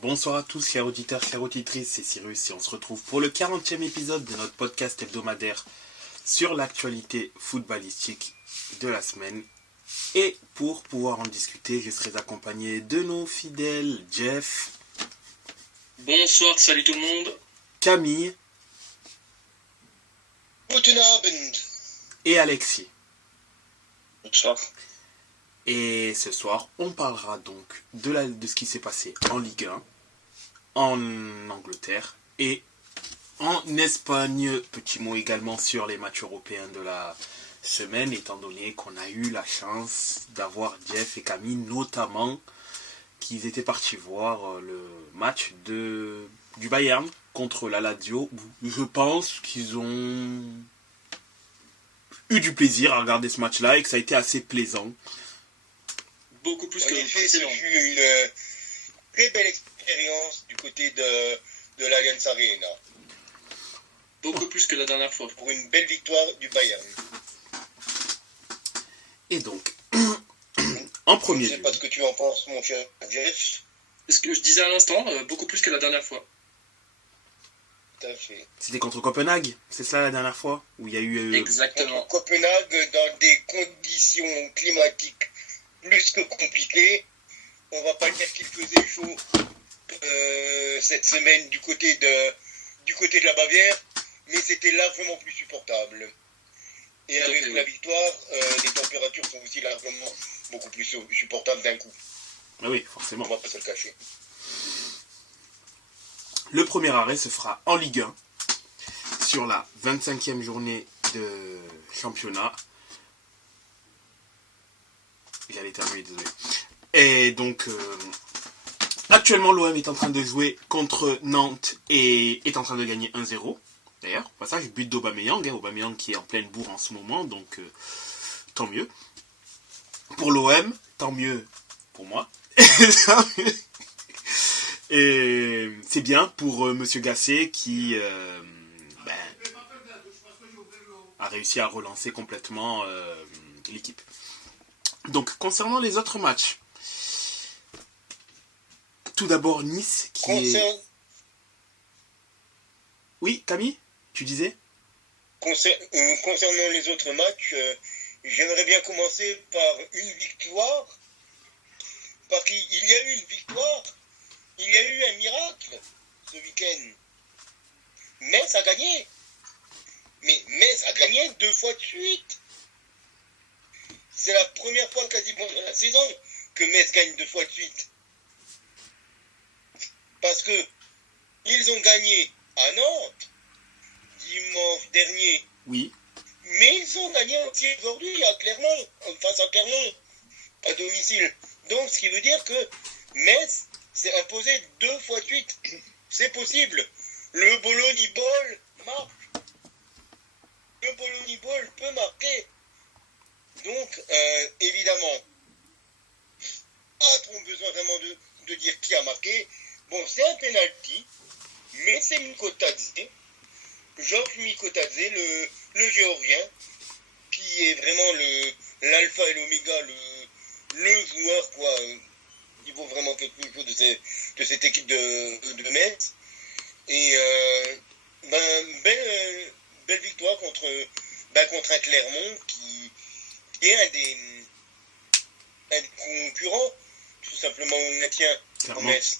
Bonsoir à tous, chers auditeurs, chères auditrices, c'est Cyrus et on se retrouve pour le 40e épisode de notre podcast hebdomadaire sur l'actualité footballistique de la semaine. Et pour pouvoir en discuter, je serai accompagné de nos fidèles Jeff. Bonsoir, salut tout le monde. Camille. Guten Abend. Et Alexis. Bonsoir. Et ce soir, on parlera donc de ce qui s'est passé en Ligue 1, en Angleterre et en Espagne. Petit mot également sur les matchs européens de la semaine, étant donné qu'on a eu la chance d'avoir Jeff et Camille, notamment, qu'ils étaient partis voir le match du Bayern contre la Lazio. Je pense qu'ils ont eu du plaisir à regarder ce match-là et que ça a été assez plaisant. Beaucoup plus que le ce précédent. fut une très belle expérience du côté de l'Allianz Arena. Beaucoup plus que la dernière fois. Pour une belle victoire du Bayern. Et donc, en premier Je ne sais pas ce que tu en penses, mon cher Jeff. Ce que je disais à l'instant, beaucoup plus que la dernière fois. Tout à fait. c'était contre Copenhague, c'est ça la dernière fois où il y a eu... Exactement. Contre Copenhague, dans des conditions climatiques plus que compliquées. On va pas dire qu'il faisait chaud cette semaine du côté de la Bavière, mais c'était largement plus supportable. Et avec la victoire, les températures sont aussi largement beaucoup plus supportables d'un coup. Ah oui, forcément. On va pas se le cacher. Le premier arrêt se fera en Ligue 1 sur la 25e journée de championnat. J'allais terminer, désolé. Et donc, actuellement, l'OM est en train de jouer contre Nantes et est en train de gagner 1-0. D'ailleurs, au passage, but d'Aubameyang. Aubameyang qui est en pleine bourre en ce moment, donc tant mieux. Pour l'OM, tant mieux pour moi. Et c'est bien pour Monsieur Gasset qui a réussi à relancer complètement l'équipe. Donc, concernant les autres matchs, tout d'abord Nice qui est... Oui, Camille, tu disais ? Concernant les autres matchs, j'aimerais bien commencer par une victoire. Parce qu'il y a eu une victoire, il y a eu un miracle ce week-end. Metz a gagné. Mais Metz a gagné 2 fois de suite. C'est la première fois quasiment dans la saison que Metz gagne 2 fois de suite. Parce que ils ont gagné à Nantes dimanche dernier. Oui. Mais ils ont gagné aussi aujourd'hui à Clermont, face à Clermont, à domicile. Donc ce qui veut dire que Metz s'est imposé 2 fois de suite. C'est possible. Le Bologna Ball marche. Le Bologna Ball peut marquer. Donc, évidemment, a-t-on besoin vraiment de dire qui a marqué ? Bon, c'est un penalty, mais c'est Mikotadze, Georges Mikotadze, le Géorgien, qui est vraiment l'alpha et l'oméga, le joueur, quoi. Il vaut vraiment quelque chose de cette équipe de Metz. Et belle victoire contre un Clermont qui est un des concurrents, tout simplement, au maintien au Metz.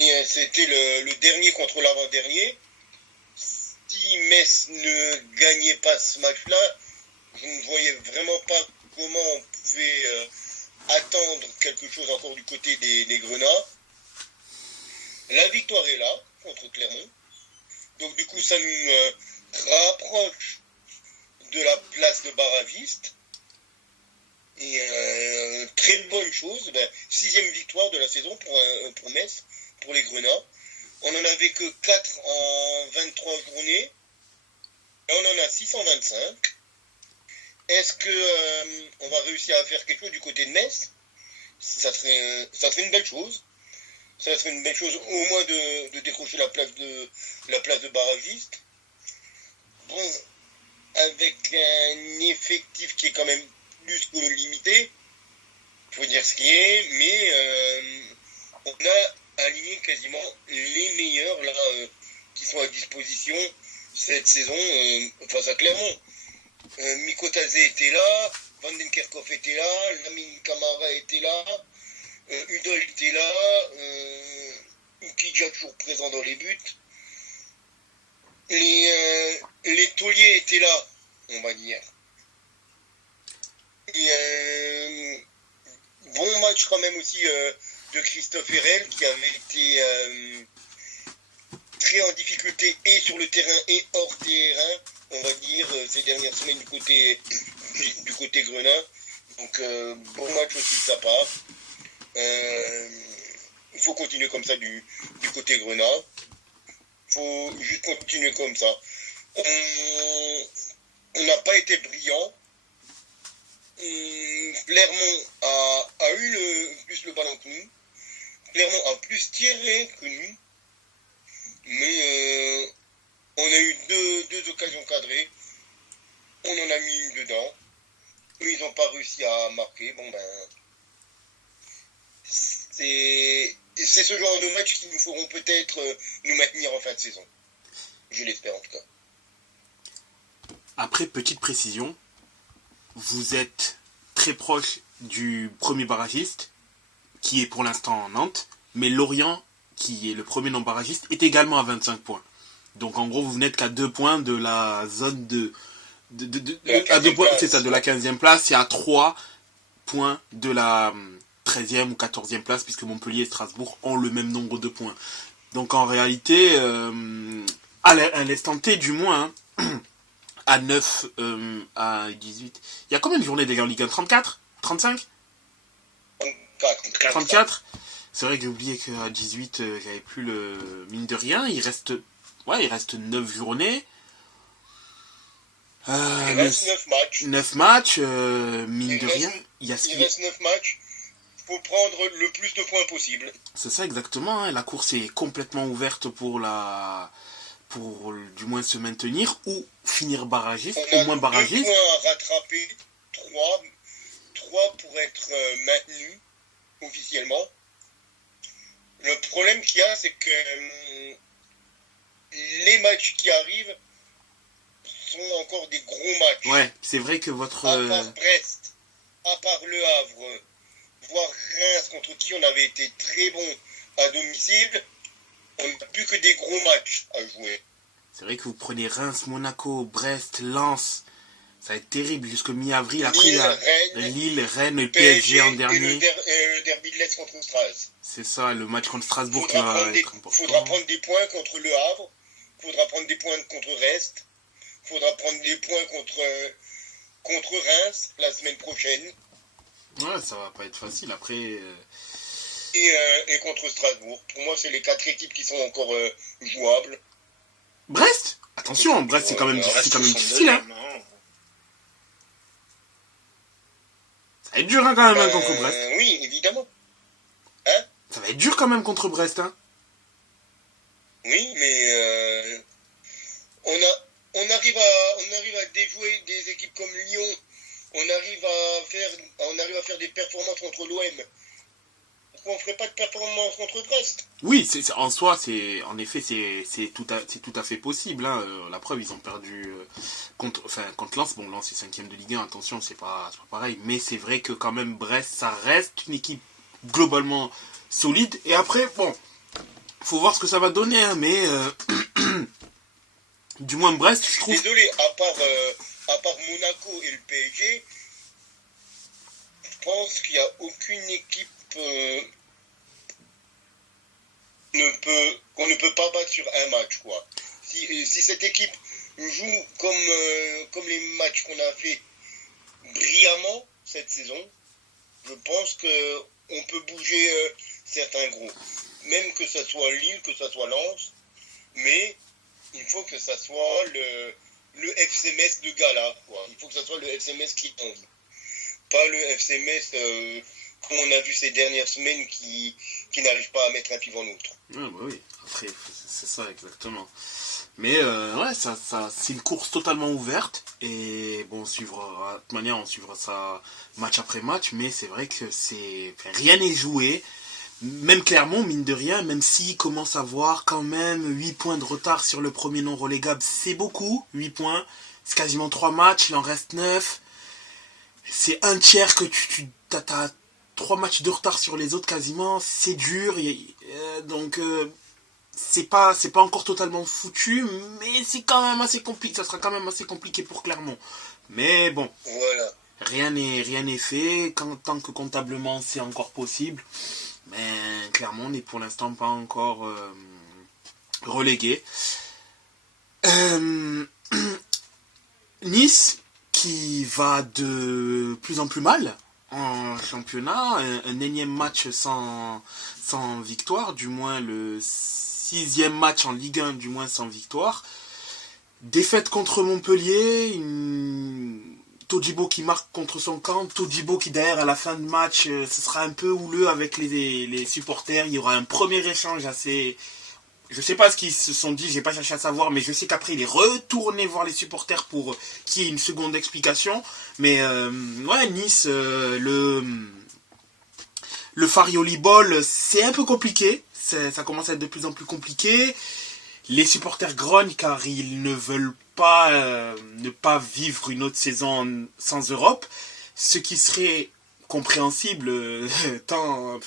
Et c'était le dernier contre l'avant-dernier. Si Metz ne gagnait pas ce match-là, je ne voyais vraiment pas comment on pouvait attendre quelque chose encore du côté des Grenats. La victoire est là, contre Clermont. Donc du coup, ça nous rapproche de la place de barragiste. Et très bonne chose, 6e victoire de la saison pour Metz, pour les Grenats. On n'en avait que 4 en 23 journées. Là, on en a 625. Est-ce que on va réussir à faire quelque chose du côté de Metz ? Ça serait une belle chose. Ça serait une belle chose au moins de décrocher la place de barragiste. Bon, avec un effectif qui est quand même plus que limité, il faut dire ce qui est, mais on a aligné quasiment les meilleurs là, qui sont à disposition cette saison face à Clermont. Mikko Taze était là, Van den Kerkhoff était là, Lamine Camara était là, Udol était là, Ukidja toujours présent dans les buts. Les tauliers étaient là, on va dire. Et bon match quand même aussi de Christophe Herrel qui avait été très en difficulté et sur le terrain et hors terrain, on va dire, ces dernières semaines du côté Grenin. Donc bon match aussi de sa part. Il faut continuer comme ça du côté Grenat. Il faut juste continuer comme ça. On n'a pas été brillant. Clermont a eu plus le ballon que nous. Clermont a plus tiré que nous. Mais on a eu deux occasions cadrées. On en a mis une dedans. Eux, ils n'ont pas réussi à marquer. Bon ben, c'est ce genre de match qui nous feront peut-être nous maintenir en fin de saison. Je l'espère en tout cas. Après, petite précision, vous êtes très proche du premier barragiste, qui est pour l'instant Nantes, mais Lorient, qui est le premier non barragiste, est également à 25 points. Donc en gros, vous n'êtes qu'à 2 points de la zone à 2 points, c'est ça, de la 15e place, et à 3 points de la 13e ou 14e place, puisque Montpellier et Strasbourg ont le même nombre de points. Donc en réalité, à l'instant T du moins, à 9, à 18... Il y a combien de journées déjà en Ligue 1 ? 34 ? 35 ? 34 ? C'est vrai que j'ai oublié qu'à 18, j'avais plus le... Mine de rien, il reste 9 journées. Il reste 9 matchs. 9 matchs, mine de rien. Il reste 9 matchs. Il faut prendre le plus de points possible. C'est ça exactement, hein. La course est complètement ouverte pour du moins se maintenir ou finir barragiste, au moins barragiste. 2 points à rattraper, 3 pour être maintenu officiellement. Le problème qu'il y a, c'est que les matchs qui arrivent sont encore des gros matchs. Ouais, c'est vrai que votre... À part Brest, à part Le Havre, voire Reims, contre qui on avait été très bon à domicile, on n'a plus que des gros matchs à jouer. C'est vrai que vous prenez Reims, Monaco, Brest, Lens, ça va être terrible jusqu'au mi-avril. Après, il y a Lille, Rennes et PSG en dernier. Et le derby de l'Est contre Strasbourg. C'est ça, le match contre Strasbourg qui va être important. Il faudra prendre des points contre Le Havre, il faudra prendre des points contre Brest, il faudra prendre des points contre Reims la semaine prochaine. Ouais, ça va pas être facile après. Et contre Strasbourg. Pour moi, c'est les 4 équipes qui sont encore jouables. Brest ? Attention, Brest c'est quand même difficile. Hein. Ça va être dur hein, quand même contre Brest. Oui, évidemment. Hein ? Ça va être dur quand même contre Brest. Hein. Oui, mais on arrive à déjouer des équipes comme Lyon. On arrive à faire des performances contre l'OM. Pourquoi on ne ferait pas de performance contre Brest ? Oui, en soi, en effet, c'est tout à fait possible. Hein. La preuve, ils ont perdu contre Lens. Bon, Lens est 5e de Ligue 1, attention, c'est pas pareil. Mais c'est vrai que quand même, Brest, ça reste une équipe globalement solide. Et après, bon, faut voir ce que ça va donner. Hein, mais du moins, Brest, je trouve... Désolé, à part Monaco et le PSG, je pense qu'il n'y a aucune équipe qu'on ne peut pas battre sur un match, quoi. Si cette équipe joue comme les matchs qu'on a fait brillamment cette saison, je pense qu'on peut bouger certains gros. Même que ce soit Lille, que ce soit Lens, mais il faut que ça soit le FC Metz de gala, quoi. Il faut que ça soit le FC Metz qui tombe. Pas le FC Metz comme on a vu ces dernières semaines qui n'arrive pas à mettre un pied en outre. Ah bah oui, après, c'est ça exactement. Mais ouais, ça, c'est une course totalement ouverte. Et bon, de toute manière, on suivra ça match après match. Mais c'est vrai que rien n'est joué. même Clermont, mine de rien, même s'il commence à avoir quand même 8 points de retard sur le premier non relégable, c'est beaucoup, 8 points. C'est quasiment 3 matchs, il en reste 9. C'est un tiers que t'as 3 matchs de retard sur les autres quasiment, c'est dur. Donc c'est pas encore totalement foutu, mais c'est quand même assez compliqué. Ça sera quand même assez compliqué pour Clermont. Mais bon, Voilà. rien n'est fait. Tant que comptablement c'est encore possible. Mais Clermont n'est pour l'instant pas encore relégué. Nice, qui va de plus en plus mal en championnat. Un énième match sans victoire, du moins le 6e match en Ligue 1, du moins sans victoire. Défaite contre Montpellier, Todibo qui marque contre son camp, Todibo qui derrière à la fin de match, ce sera un peu houleux avec les supporters, il y aura un premier échange assez... Je sais pas ce qu'ils se sont dit, j'ai pas cherché à savoir, mais je sais qu'après il est retourné voir les supporters pour qu'il y ait une seconde explication. Mais ouais, Nice, le Farioli Ball, c'est un peu compliqué, ça commence à être de plus en plus compliqué. Les supporters grognent car ils ne veulent pas ne pas vivre une autre saison sans Europe, ce qui serait compréhensible tant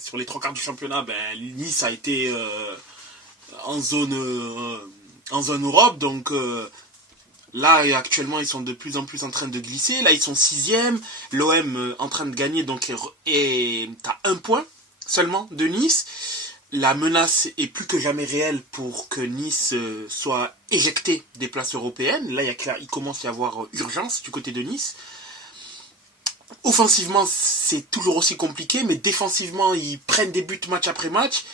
sur les 3 quarts du championnat. Nice a été en zone Europe, donc là actuellement ils sont de plus en plus en train de glisser. Là ils sont 6e, l'OM en train de gagner, donc t'as 1 point seulement de Nice. La menace est plus que jamais réelle pour que Nice soit éjecté des places européennes. Là, il commence à y avoir urgence du côté de Nice. Offensivement, c'est toujours aussi compliqué, mais défensivement, ils prennent des buts match après match.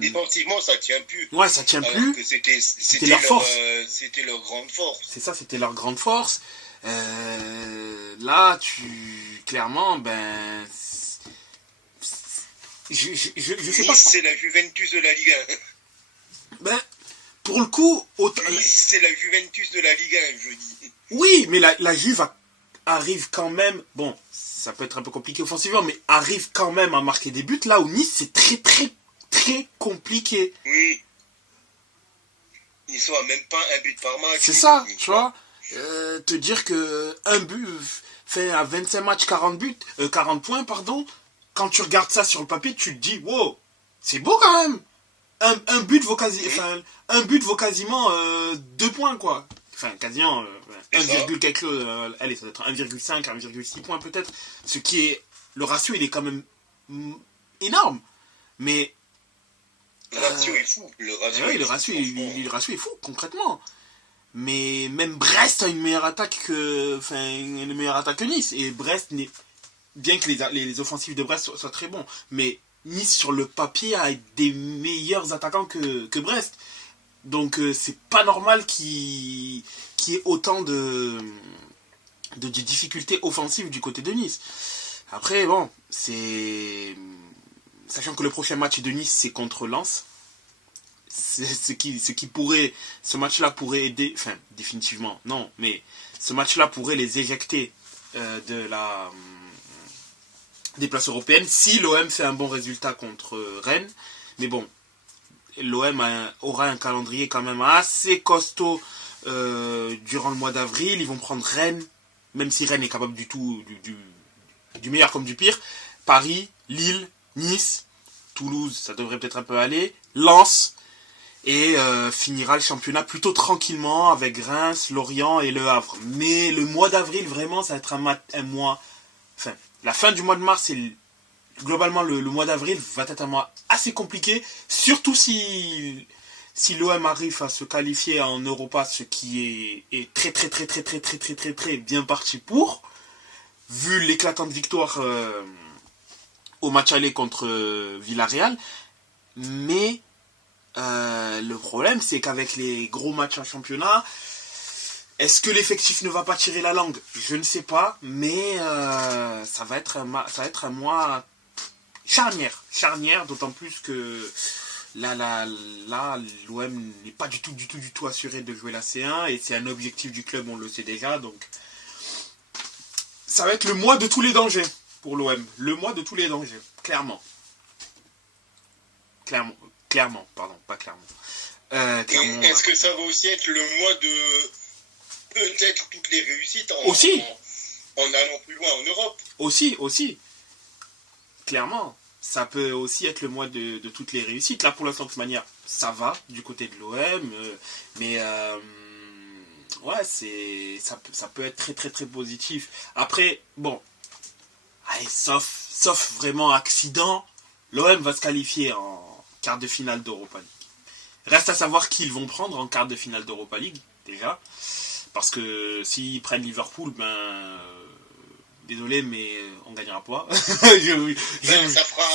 Défensivement, ça tient plus. Ouais, ça tient plus. Que c'était leur force. C'était leur grande force. C'est ça, c'était leur grande force. Là, clairement, je sais pas. Nice, c'est la Juventus de la Ligue 1. Pour le coup, Nice, c'est la Juventus de la Ligue 1, je dis. Oui, mais la Juve arrive quand même. Bon, ça peut être un peu compliqué offensivement, mais arrive quand même à marquer des buts. Là où Nice, c'est très, très, très compliqué. Oui. Ils sont à même pas un but par match. C'est ça, tu vois. Te dire que un but fait à 25 matchs 40 points, pardon. Quand tu regardes ça sur le papier, tu te dis, wow, c'est beau quand même. Un but vaut quasiment 2 points, quoi. Enfin, quasiment 1, quelque chose. Allez, ça doit être 1,5, 1,6 points peut-être. Ce qui est... Le ratio, il est quand même énorme. Mais... Le ratio est fou. Le ratio est fou, concrètement. Mais même Brest a une meilleure attaque que Nice. Et Brest n'est... Bien que les offensifs de Brest soient très bons, mais Nice sur le papier a des meilleurs attaquants que Brest. Donc c'est pas normal qu'il y ait autant de difficultés offensives du côté de Nice. Après bon, sachant que le prochain match de Nice c'est contre Lens. Ce match-là pourrait aider, enfin définitivement non, mais ce match-là pourrait les éjecter des places européennes si l'OM fait un bon résultat contre Rennes. Mais bon, l'OM aura un calendrier quand même assez costaud durant le mois d'avril. Ils vont prendre Rennes, même si Rennes est capable du meilleur comme du pire. Paris, Lille, Nice, Toulouse, ça devrait peut-être un peu aller. Lens, et finira le championnat plutôt tranquillement avec Reims, Lorient et Le Havre. Mais le mois d'avril, vraiment, ça va être un mois... Enfin, la fin du mois de mars et globalement le mois d'avril va être un mois assez compliqué, surtout si l'OM arrive à se qualifier en Europa, ce qui est très très très très très très très très très bien parti pour, vu l'éclatante victoire au match aller contre Villarreal. Mais le problème c'est qu'avec les gros matchs en championnat, est-ce que l'effectif ne va pas tirer la langue? Je ne sais pas, mais ça va être un mois charnière, d'autant plus que là l'OM n'est pas du tout assuré de jouer la C1 et c'est un objectif du club, on le sait déjà, donc ça va être le mois de tous les dangers pour l'OM, le mois de tous les dangers, clairement. Clairement, pardon, pas clairement. Clairement, Est-ce que ça va aussi être le mois de peut-être toutes les réussites Aussi. en allant plus loin en Europe? Aussi. Clairement. Ça peut aussi être le mois de toutes les réussites. Là, pour l'instant, de toute manière, ça va du côté de l'OM. Mais ouais, ça peut être très, très, très positif. Après, bon, allez, sauf vraiment accident, l'OM va se qualifier en quart de finale d'Europa League. Reste à savoir qui ils vont prendre en quart de finale d'Europa League, déjà. Parce que s'ils prennent Liverpool, désolé, mais on gagnera pas. Ça fera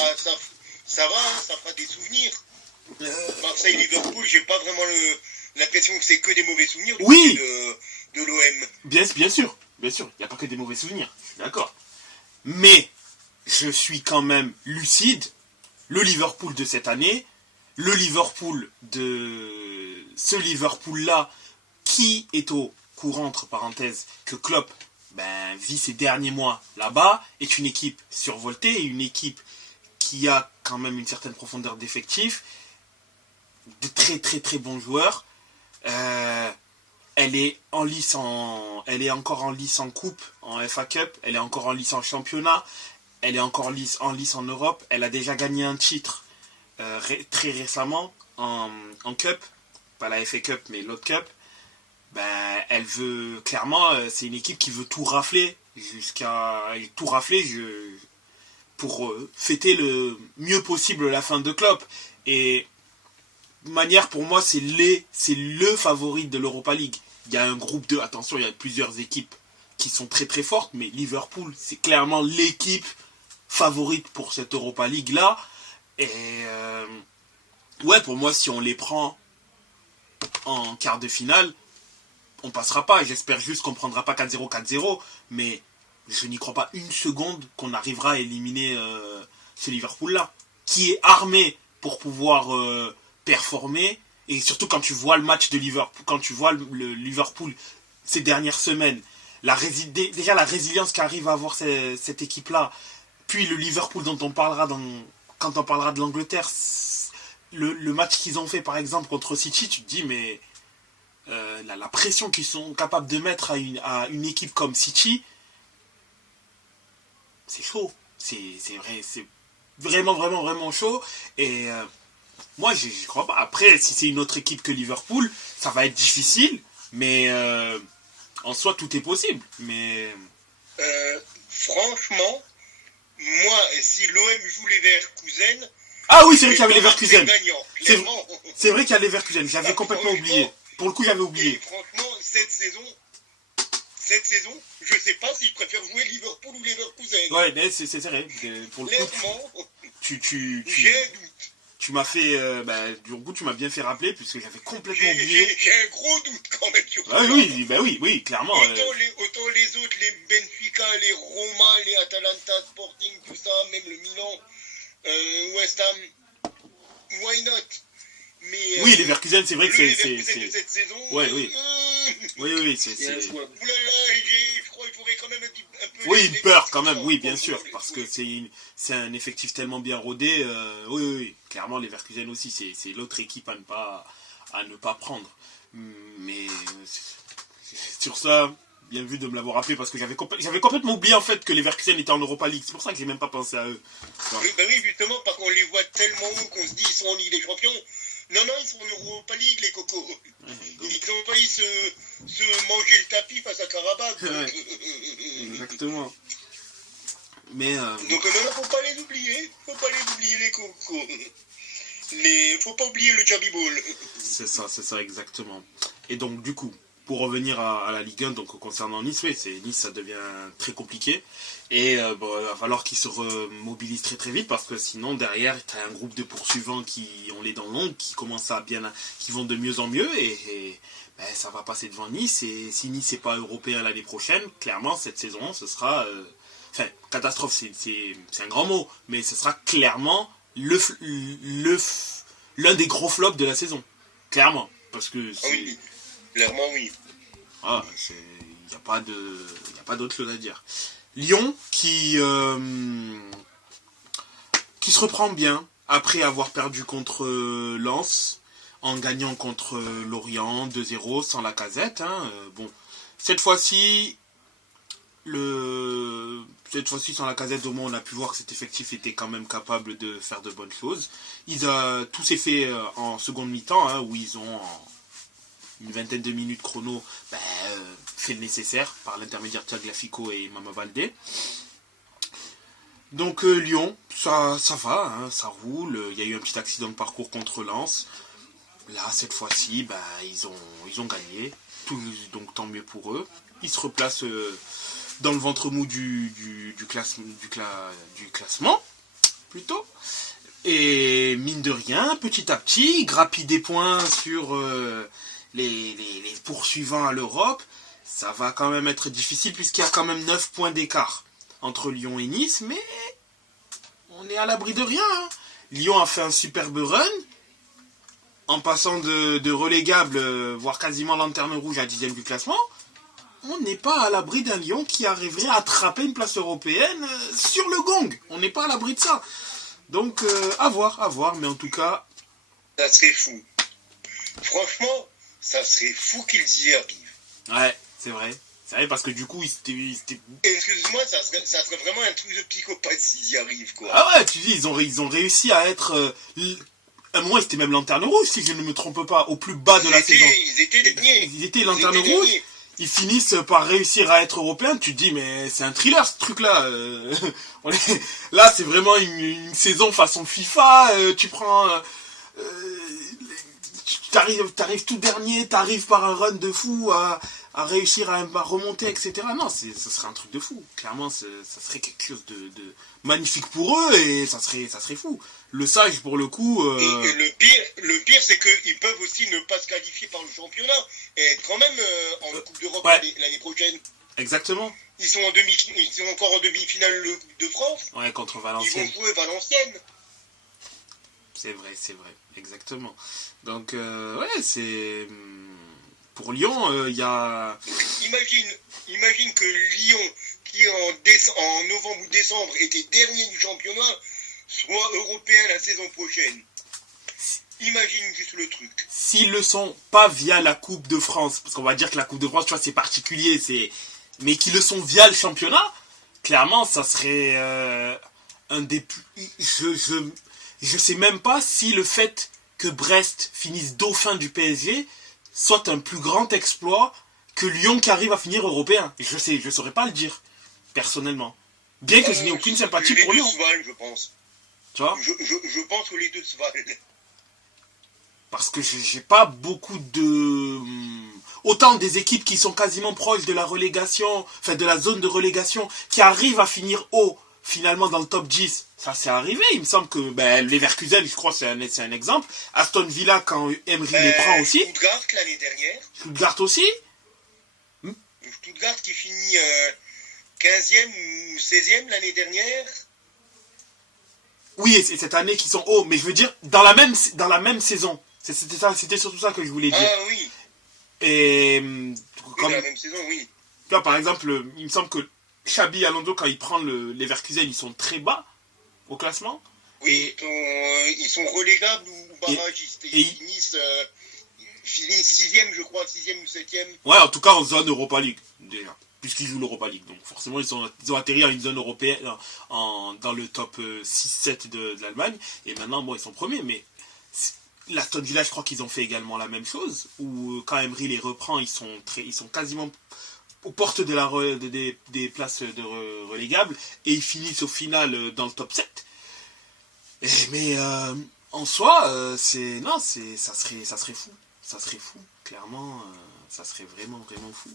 des souvenirs. Marseille-Liverpool, j'ai pas vraiment l'impression que c'est que des mauvais souvenirs Oui. de l'OM. Bien sûr, il n'y a pas que des mauvais souvenirs, je suis d'accord. Mais je suis quand même lucide. Le Liverpool de cette année, le Liverpool de ce Liverpool-là, qui est au courant, entre parenthèses, que Klopp vit ses derniers mois là-bas, est une équipe survoltée, une équipe qui a quand même une certaine profondeur d'effectifs, de très très très bons joueurs. Elle est encore en lice en coupe, en FA Cup, elle est encore en lice en championnat, elle est encore en lice en Europe, elle a déjà gagné un titre très récemment en Cup, pas la FA Cup mais l'autre Cup. Elle veut clairement, c'est une équipe qui veut tout rafler pour fêter le mieux possible la fin de Klopp. Et manière pour moi c'est le favori de l'Europa League. Il y a un groupe 2, attention, il y a plusieurs équipes qui sont très très fortes, mais Liverpool c'est clairement l'équipe favorite pour cette Europa League là. Et ouais, pour moi, si on les prend en quart de finale, on passera pas. J'espère juste qu'on prendra pas 4-0, 4-0, mais je n'y crois pas une seconde qu'on arrivera à éliminer ce Liverpool-là, qui est armé pour pouvoir performer. Et surtout quand tu vois le match de Liverpool, quand tu vois le Liverpool ces dernières semaines, déjà la résilience qu'arrive à avoir cette équipe-là, puis le Liverpool dont on parlera quand on parlera de l'Angleterre, le match qu'ils ont fait par exemple contre City, tu te dis mais la pression qu'ils sont capables de mettre à une équipe comme City, c'est chaud. C'est vrai, c'est vraiment, vraiment, vraiment chaud. Et moi, je crois pas. Après, si c'est une autre équipe que Liverpool, ça va être difficile. Mais en soi, tout est possible. Mais franchement, moi, si l'OM joue les Leverkusen... Ah oui, c'est vrai qu'il y avait les Leverkusen. C'est vrai qu'il y a les Leverkusen. J'avais complètement oublié. Pour le coup, j'avais oublié. Et franchement, cette saison, je sais pas s'ils préfèrent jouer Liverpool ou Leverkusen. Ouais, mais c'est vrai. Pour le coup, j'ai doute. Tu m'as fait, du coup, tu m'as bien fait rappeler puisque j'avais complètement oublié. J'ai un gros doute quand même sur ça. Ah oui, clairement. Autant les autres, les Benfica, les Roma, les Atalanta, Sporting, tout ça, même le Milan, West Ham, why not? Mais, oui, les Leverkusen, c'est vrai que c'est. de cette saison. Ouais, oui. Oui, c'est. Oulala, je crois qu'il faudrait quand même un peu. Oui, une peur quand même, oui, bien sûr, parce que c'est un effectif tellement bien rodé. Oui, clairement, les Leverkusen aussi, c'est l'autre équipe à ne pas prendre. Mais sur ça, bien vu de me l'avoir rappelé, parce que j'avais complètement oublié en fait que les Leverkusen étaient en Europa League. C'est pour ça que j'ai même pas pensé à eux. Oui, justement, parce qu'on les voit tellement haut qu'on se dit ils sont en Ligue des Champions. Non, ils sont en Europa League, les cocos. Ils ont failli se manger le tapis face à Karabakh. Exactement. Mais donc non, faut pas les oublier. Faut pas les oublier, les cocos. Faut pas oublier le Jabi Ball. C'est ça exactement. Et donc du coup, pour revenir à la Ligue 1, donc concernant Nice, oui, Nice ça devient très compliqué. Et il va falloir qu'ils se remobilisent très très vite parce que sinon derrière tu as un groupe de poursuivants qui ont les dents longues, qui vont de mieux en mieux et ça va passer devant Nice. Et si Nice n'est pas européen l'année prochaine, clairement cette saison ce sera catastrophe, c'est un grand mot, mais ce sera clairement l'un des gros flops de la saison, clairement, parce que oui, clairement oui. Ah, il n'y a pas d'autre chose à dire. Lyon qui se reprend bien, après avoir perdu contre Lens, en gagnant contre Lorient 2-0 sans Lacazette. Hein, bon, cette fois-ci, sans Lacazette, au moins on a pu voir que cet effectif était quand même capable de faire de bonnes choses. Tout s'est fait en seconde mi-temps, hein, où ils ont en une vingtaine de minutes chrono fait le nécessaire par l'intermédiaire de Tagliafico et Mama Baldé. Donc Lyon, ça va, hein, ça roule. Il y a eu un petit accident de parcours contre Lens. Là, cette fois-ci, ils ont gagné. Donc tant mieux pour eux. Ils se replacent dans le ventre mou du classement, plutôt. Et mine de rien, petit à petit, ils grappillent des points sur les poursuivants à l'Europe. Ça va quand même être difficile puisqu'il y a quand même 9 points d'écart entre Lyon et Nice, mais on est à l'abri de rien. Hein. Lyon a fait un superbe run, en passant de relégable, voire quasiment lanterne rouge à 10e du classement. On n'est pas à l'abri d'un Lyon qui arriverait à attraper une place européenne sur le gong. On n'est pas à l'abri de ça. Donc, à voir, mais en tout cas... Ça serait fou. Franchement, ça serait fou qu'ils y arrivent. Ouais, c'est vrai. C'est vrai parce que du coup, excuse-moi, ça serait vraiment un truc de psychopathe s'ils y arrivent, quoi. Ah ouais, tu dis, ils ont réussi à être... à un moment, ils étaient même lanterne rouge, si je ne me trompe pas, au plus bas de la saison. Ils étaient derniers. Ils étaient lanterne rouge. Ils finissent par réussir à être européens. Tu te dis, mais c'est un thriller, ce truc-là. Là, c'est vraiment une saison façon FIFA. Tu prends... T'arrives tout dernier, t'arrives par un run de fou à réussir à remonter, etc. Non, ce serait un truc de fou. Clairement, ça serait quelque chose de magnifique pour eux et ça serait fou. Le Sage, pour le coup... Et le pire, c'est qu'ils peuvent aussi ne pas se qualifier par le championnat et être quand même en Coupe d'Europe l'année prochaine. Exactement. Ils sont encore en demi-finale de Coupe de France. Ouais, contre Valenciennes. Ils vont jouer Valenciennes. C'est vrai, exactement. Donc, c'est... Pour Lyon, il y a... Imagine que Lyon, qui en novembre ou décembre était dernier du championnat, soit européen la saison prochaine. Imagine juste le truc. S'ils le sont pas via la Coupe de France, parce qu'on va dire que la Coupe de France, tu vois, c'est particulier, mais qu'ils le sont via le championnat, clairement, ça serait un des plus... Je sais même pas si le fait que Brest finisse dauphin du PSG soit un plus grand exploit que Lyon qui arrive à finir européen. Je saurais pas le dire, personnellement. Bien que je n'ai aucune sympathie pour Lyon. Les deux se valent, je pense. Tu vois ? Je pense que les deux se valent. Parce que j'ai pas beaucoup de... Autant des équipes qui sont quasiment proches de la relégation, enfin de la zone de relégation, qui arrivent à finir haut, finalement dans le top 10. Ça c'est arrivé, il me semble que Leverkusen, je crois c'est un exemple. Aston Villa quand Emery les prend aussi. Stuttgart l'année dernière. Stuttgart aussi. Stuttgart qui finit 15e ou 16e l'année dernière. Oui, et c'est cette année qu'ils sont hauts, mais je veux dire dans la même saison. C'était surtout ça que je voulais dire. Ah oui. Et dans la même saison, oui. Tu vois, par exemple, il me semble que Xabi Alonso, quand il prend le Leverkusen, ils sont très bas au classement. Oui, ils sont relégables ou barragistes. Ils finissent 6e, je crois, 6e ou 7e. Ouais, en tout cas en zone Europa League, déjà. Puisqu'ils jouent l'Europa League. Donc forcément, ils ont atterri à une zone européenne, dans le top 6-7 de l'Allemagne. Et maintenant, bon, ils sont premiers, mais... L'Aston Villa, je crois qu'ils ont fait également la même chose, où quand Emery les reprend, ils sont quasiment aux portes de des places de relégables, et ils finissent au final dans le top 7. Mais en soi, ça serait fou. Ça serait fou, clairement, ça serait vraiment, vraiment fou.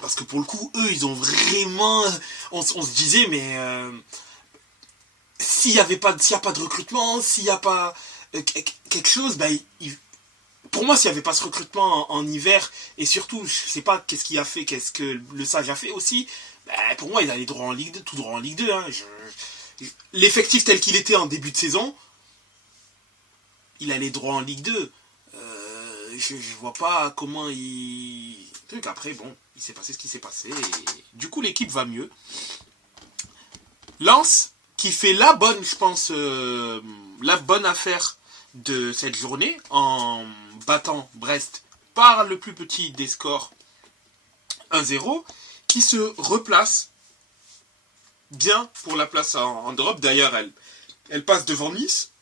Parce que pour le coup, eux, ils ont vraiment... On se disait, mais... s'il n'y a pas de recrutement, s'il n'y a pas... quelque chose, pour moi, s'il n'y avait pas ce recrutement en hiver, et surtout, je sais pas qu'est-ce que le Sage a fait aussi, pour moi, il allait droit en Ligue 2, tout droit en Ligue 2. Hein. L'effectif tel qu'il était en début de saison, il allait droit en Ligue 2. Je vois pas comment il... Après, bon, il s'est passé ce qui s'est passé, et du coup, l'équipe va mieux. Lens, qui fait la bonne, je pense, la bonne affaire de cette journée en battant Brest par le plus petit des scores 1-0, qui se replace bien pour la place en Europe. D'ailleurs, elle passe devant Nice,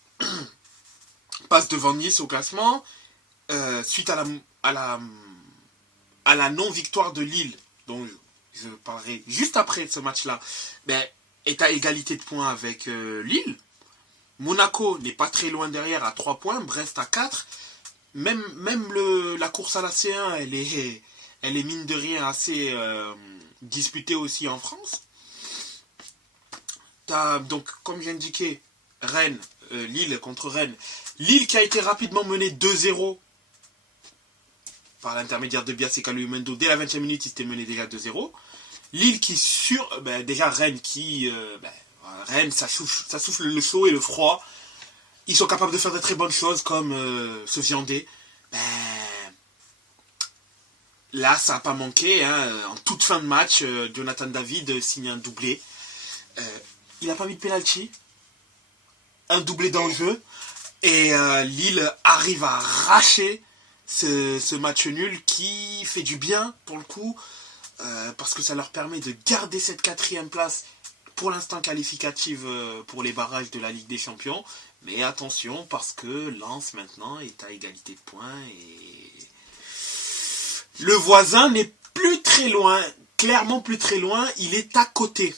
au classement, suite à la non-victoire de Lille, dont je parlerai juste après ce match-là, est à égalité de points avec Lille. Monaco n'est pas très loin derrière à 3 points, Brest à 4. Même la course à la C1, elle est mine de rien assez disputée aussi en France. Donc, comme j'ai indiqué, Rennes, Lille contre Rennes. Lille qui a été rapidement menée 2-0 par l'intermédiaire de Bias et Kalou-Mendo. Dès la 20e minute, il s'était mené déjà 2-0. Lille qui déjà Rennes qui... Rennes, ça souffle le chaud et le froid. Ils sont capables de faire de très bonnes choses comme se viander. Là, ça n'a pas manqué. En toute fin de match, Jonathan David signe un doublé. Il n'a pas mis de penalty. Un doublé dans le jeu. Et Lille arrive à arracher ce match nul qui fait du bien pour le coup. Parce que ça leur permet de garder cette 4e place pour l'instant qualificative pour les barrages de la Ligue des Champions. Mais attention, parce que Lens maintenant est à égalité de points et le voisin n'est plus très loin, clairement plus très loin, il est à côté.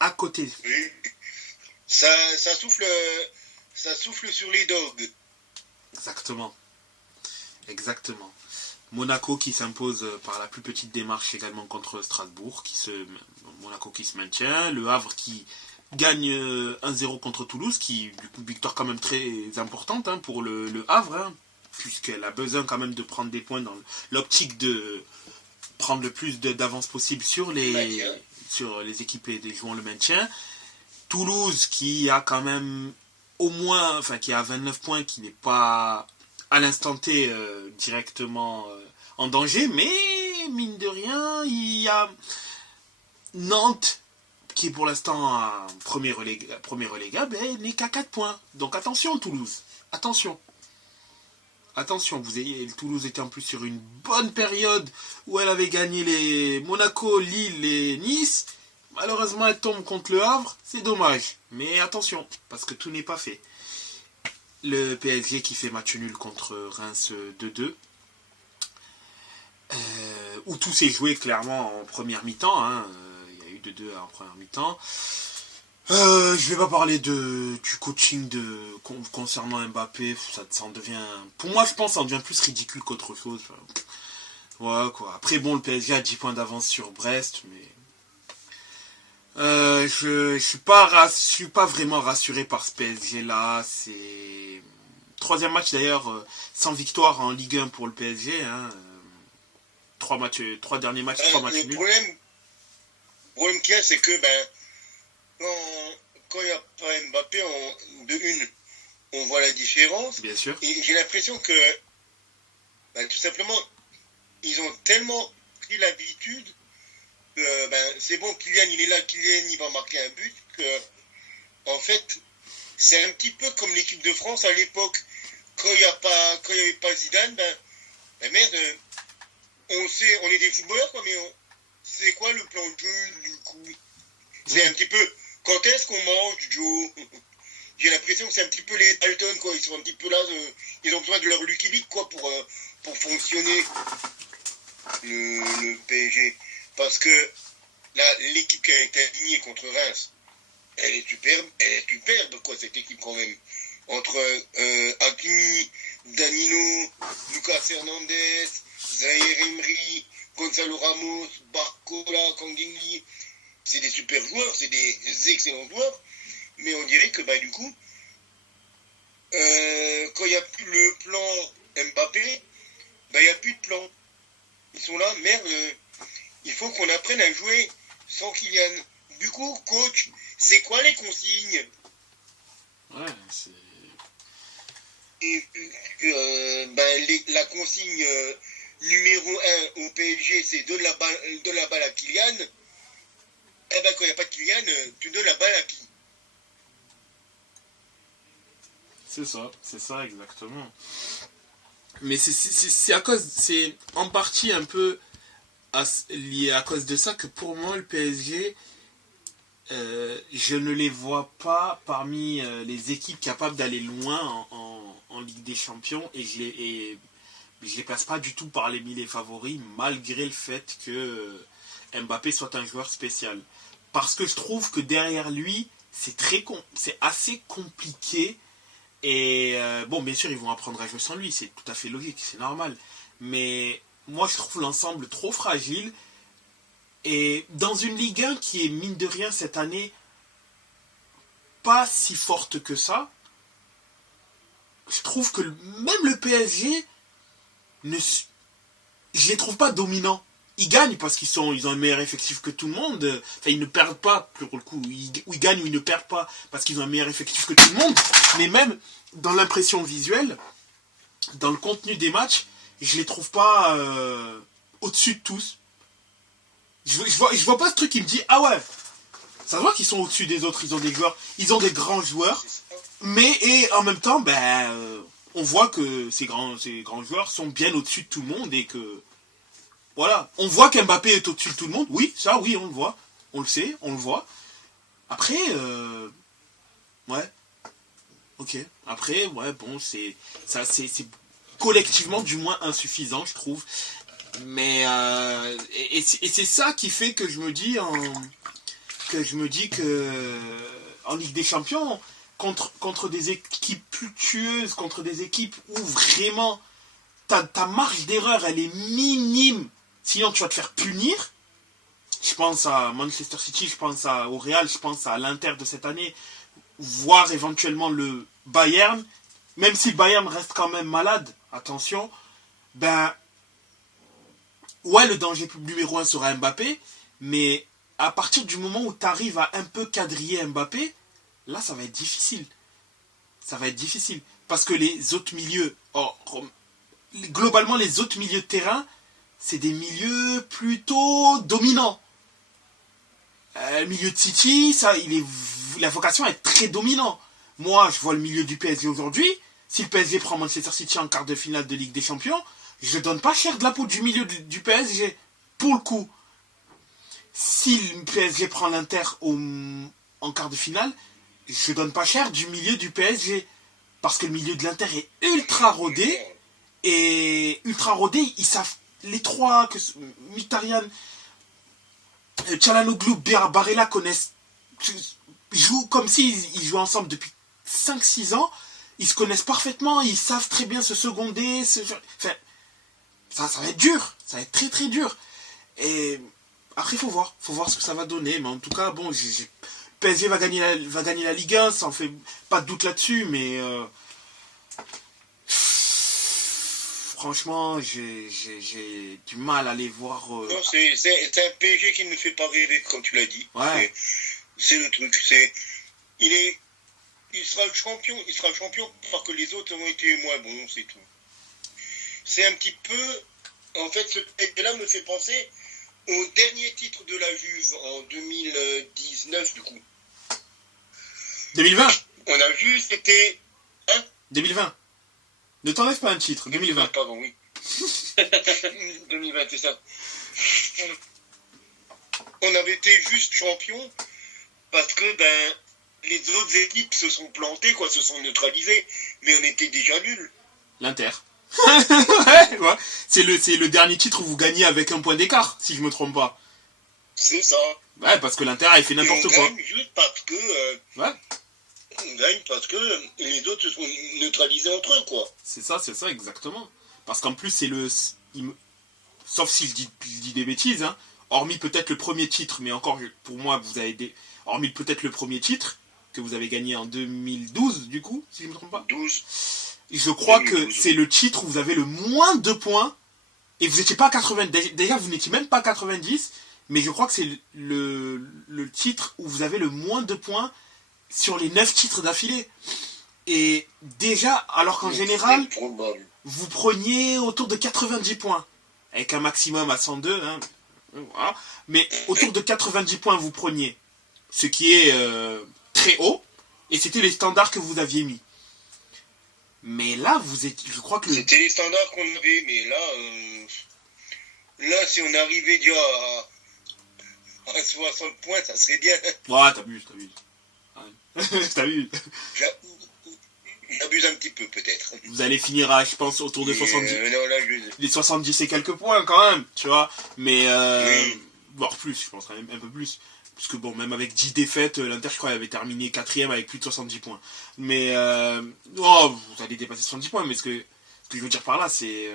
À côté. Oui. Ça souffle sur les dogs. Exactement. Monaco qui s'impose par la plus petite démarche également contre Strasbourg, Monaco qui se maintient, Le Havre qui gagne 1-0 contre Toulouse, qui du coup victoire quand même très importante pour le Havre, puisqu'elle a besoin quand même de prendre des points dans l'optique de prendre le plus d'avance possible sur les équipes jouant le maintien. Toulouse qui a quand même qui a 29 points, qui n'est pas à l'instant T directement en danger, mais mine de rien, il y a Nantes qui est pour l'instant premier relégable, n'est qu'à 4 points. Donc attention Toulouse, attention, Toulouse était en plus sur une bonne période où elle avait gagné les Monaco, Lille et Nice. Malheureusement, elle tombe contre le Havre, c'est dommage. Mais attention, parce que tout n'est pas fait. Le PSG qui fait match nul contre Reims 2-2. Où tout s'est joué clairement en première mi-temps. Il y a eu 2-2 en première mi-temps. Je vais pas parler du coaching concernant Mbappé. Ça en devient... Pour moi, je pense que ça en devient plus ridicule qu'autre chose. Ouais, quoi. Après, bon, le PSG a 10 points d'avance sur Brest, mais... je suis pas vraiment rassuré par ce PSG là. C'est 3e match d'ailleurs sans victoire en Ligue 1 pour le PSG. 3 derniers matchs, 3 matchs nuls. Le problème qu'il y a, c'est que quand il n'y a pas Mbappé, on voit la différence. Bien sûr. Et j'ai l'impression que tout simplement ils ont tellement pris l'habitude. C'est bon, Kylian il est là, Kylian il va marquer un but, en fait c'est un petit peu comme l'équipe de France à l'époque quand il n'y avait pas Zidane. Merde, on est des footballeurs quoi, mais c'est quoi le plan de jeu du coup? C'est un petit peu quand est-ce qu'on mange Joe? J'ai l'impression que c'est un petit peu les Dalton quoi, ils sont un petit peu là, ils ont besoin de leur Lucky League quoi pour fonctionner le PSG. Parce que là, l'équipe qui a été alignée contre Reims, elle est superbe quoi, cette équipe quand même. Entre Hakimi, Danilo, Lucas Hernandez, Zahir Emery, Gonzalo Ramos, Barcola, Kangini, c'est des super joueurs, c'est des excellents joueurs, mais on dirait que du coup, quand il n'y a plus le plan Mbappé, il n'y a plus de plan. Ils sont là, merde. Il faut qu'on apprenne à jouer sans Kylian. Du coup, coach, c'est quoi les consignes? Ouais, c'est... Et la consigne numéro 1 au PSG, c'est donne la balle à Kylian. Quand il n'y a pas de Kylian, tu donnes la balle à qui? C'est ça exactement. Mais c'est en partie un peu lié à cause de ça que pour moi le PSG, je ne les vois pas parmi les équipes capables d'aller loin en Ligue des Champions et je les place pas du tout parmi les favoris malgré le fait que Mbappé soit un joueur spécial. Parce que je trouve que derrière lui, c'est assez compliqué. Et bon, bien sûr, ils vont apprendre à jouer sans lui, c'est tout à fait logique, c'est normal. Mais moi, je trouve l'ensemble trop fragile. Et dans une Ligue 1 qui est, mine de rien, cette année, pas si forte que ça, je trouve que même le PSG, je les trouve pas dominants. Ils gagnent parce ils ont un meilleur effectif que tout le monde. Enfin, ils ne perdent pas, pour le coup. Ils gagnent ou ils ne perdent pas parce qu'ils ont un meilleur effectif que tout le monde. Mais même dans l'impression visuelle, dans le contenu des matchs, je les trouve pas au-dessus de tous. Je vois pas ce truc qui me dit, ah ouais, ça se voit qu'ils sont au-dessus des autres. Ils ont des grands joueurs. Mais en même temps, on voit que ces grands joueurs sont bien au-dessus de tout le monde et que voilà, on voit qu'Mbappé est au-dessus de tout le monde. Oui, ça, oui, on le voit. On le sait, on le voit. Après, ouais. Ok. Après, ouais, bon, c'est collectivement du moins insuffisant, je trouve. Mais et c'est ça qui fait que je me dis que en Ligue des Champions, contre des équipes plus tueuses, contre des équipes où vraiment ta marge d'erreur elle est minime. Sinon, tu vas te faire punir. Je pense à Manchester City, je pense au Real, je pense à l'Inter de cette année, voire éventuellement le Bayern. Même si le Bayern reste quand même malade, attention, ouais, le danger numéro 1 sera Mbappé, mais à partir du moment où tu arrives à un peu quadriller Mbappé, là, ça va être difficile. Ça va être difficile. Parce que les autres milieux, globalement, les autres milieux de terrain, c'est des milieux plutôt dominants. Le milieu de City, la vocation est très dominant. Moi, je vois le milieu du PSG aujourd'hui. Si le PSG prend Manchester City en quart de finale de Ligue des Champions, je donne pas cher de la peau du milieu du PSG. Pour le coup. Si le PSG prend l'Inter en quart de finale, je donne pas cher du milieu du PSG. Parce que le milieu de l'Inter est ultra rodé. Et ultra rodé, ils savent, les trois, Mkhitaryan, Çalhanoğlu, Barella jouent comme s'ils jouaient ensemble depuis 5-6 ans. Ils se connaissent parfaitement, ils savent très bien se seconder. Enfin, ça va être dur, ça va être très très dur. Et après, il faut voir ce que ça va donner. Mais en tout cas, bon, PSG va gagner la Ligue 1, ça en fait pas de doute là-dessus, mais franchement, j'ai du mal à les voir. Non, c'est un PSG qui ne fait pas rêver, comme tu l'as dit. Ouais. C'est le truc. Il sera champion parce que les autres ont été moins bons, c'est tout. C'est un petit peu. En fait, ce PSG-là me fait penser au dernier titre de la Juve en 2019, du coup. 2020. On a vu, c'était. 2020. Ne t'enlève pas un titre, 2020. Pardon, oui. 2020, c'est ça. On avait été juste champion parce que les autres équipes se sont plantées, se sont neutralisées, mais on était déjà nuls. L'Inter. Ouais. C'est le dernier titre où vous gagnez avec un point d'écart, si je me trompe pas. C'est ça. Ouais, parce que l'Inter a fait n'importe quoi. On gagne juste parce que. Ouais. On gagne parce que les autres se sont neutralisés entre eux, quoi. C'est ça, exactement. Parce qu'en plus, sauf si je dis des bêtises, hein, hormis peut-être le premier titre, mais encore, pour moi, hormis peut-être le premier titre, que vous avez gagné en 2012, du coup, si je ne me trompe pas. 12. Je crois 2012. que c'est le titre où vous avez le moins de points, et vous n'étiez pas à 80, déjà vous n'étiez même pas à 90, mais je crois que c'est le titre où vous avez le moins de points sur les 9 titres d'affilée. Et déjà, alors qu'en général, vous preniez autour de 90 points, avec un maximum à 102, hein, voilà. Mais autour de 90 points vous preniez, ce qui est très haut, et c'était les standards que vous aviez mis. Mais là, je crois que C'était les standards qu'on avait, mais là, si on arrivait déjà à 60 points, ça serait bien. Ouais, t'abuses. Ouais. T'as vu. J'abuse un petit peu, peut-être. Vous allez finir à, je pense, autour de 70. Non, là, Les 70 et quelques points, quand même, tu vois. Mais, Oui. voire plus, je pense, même un peu plus. Parce que bon, même avec 10 défaites, l'Inter, je crois, avait terminé 4ème avec plus de 70 points. Mais, vous allez dépasser 70 points, mais ce que je veux dire par là, c'est...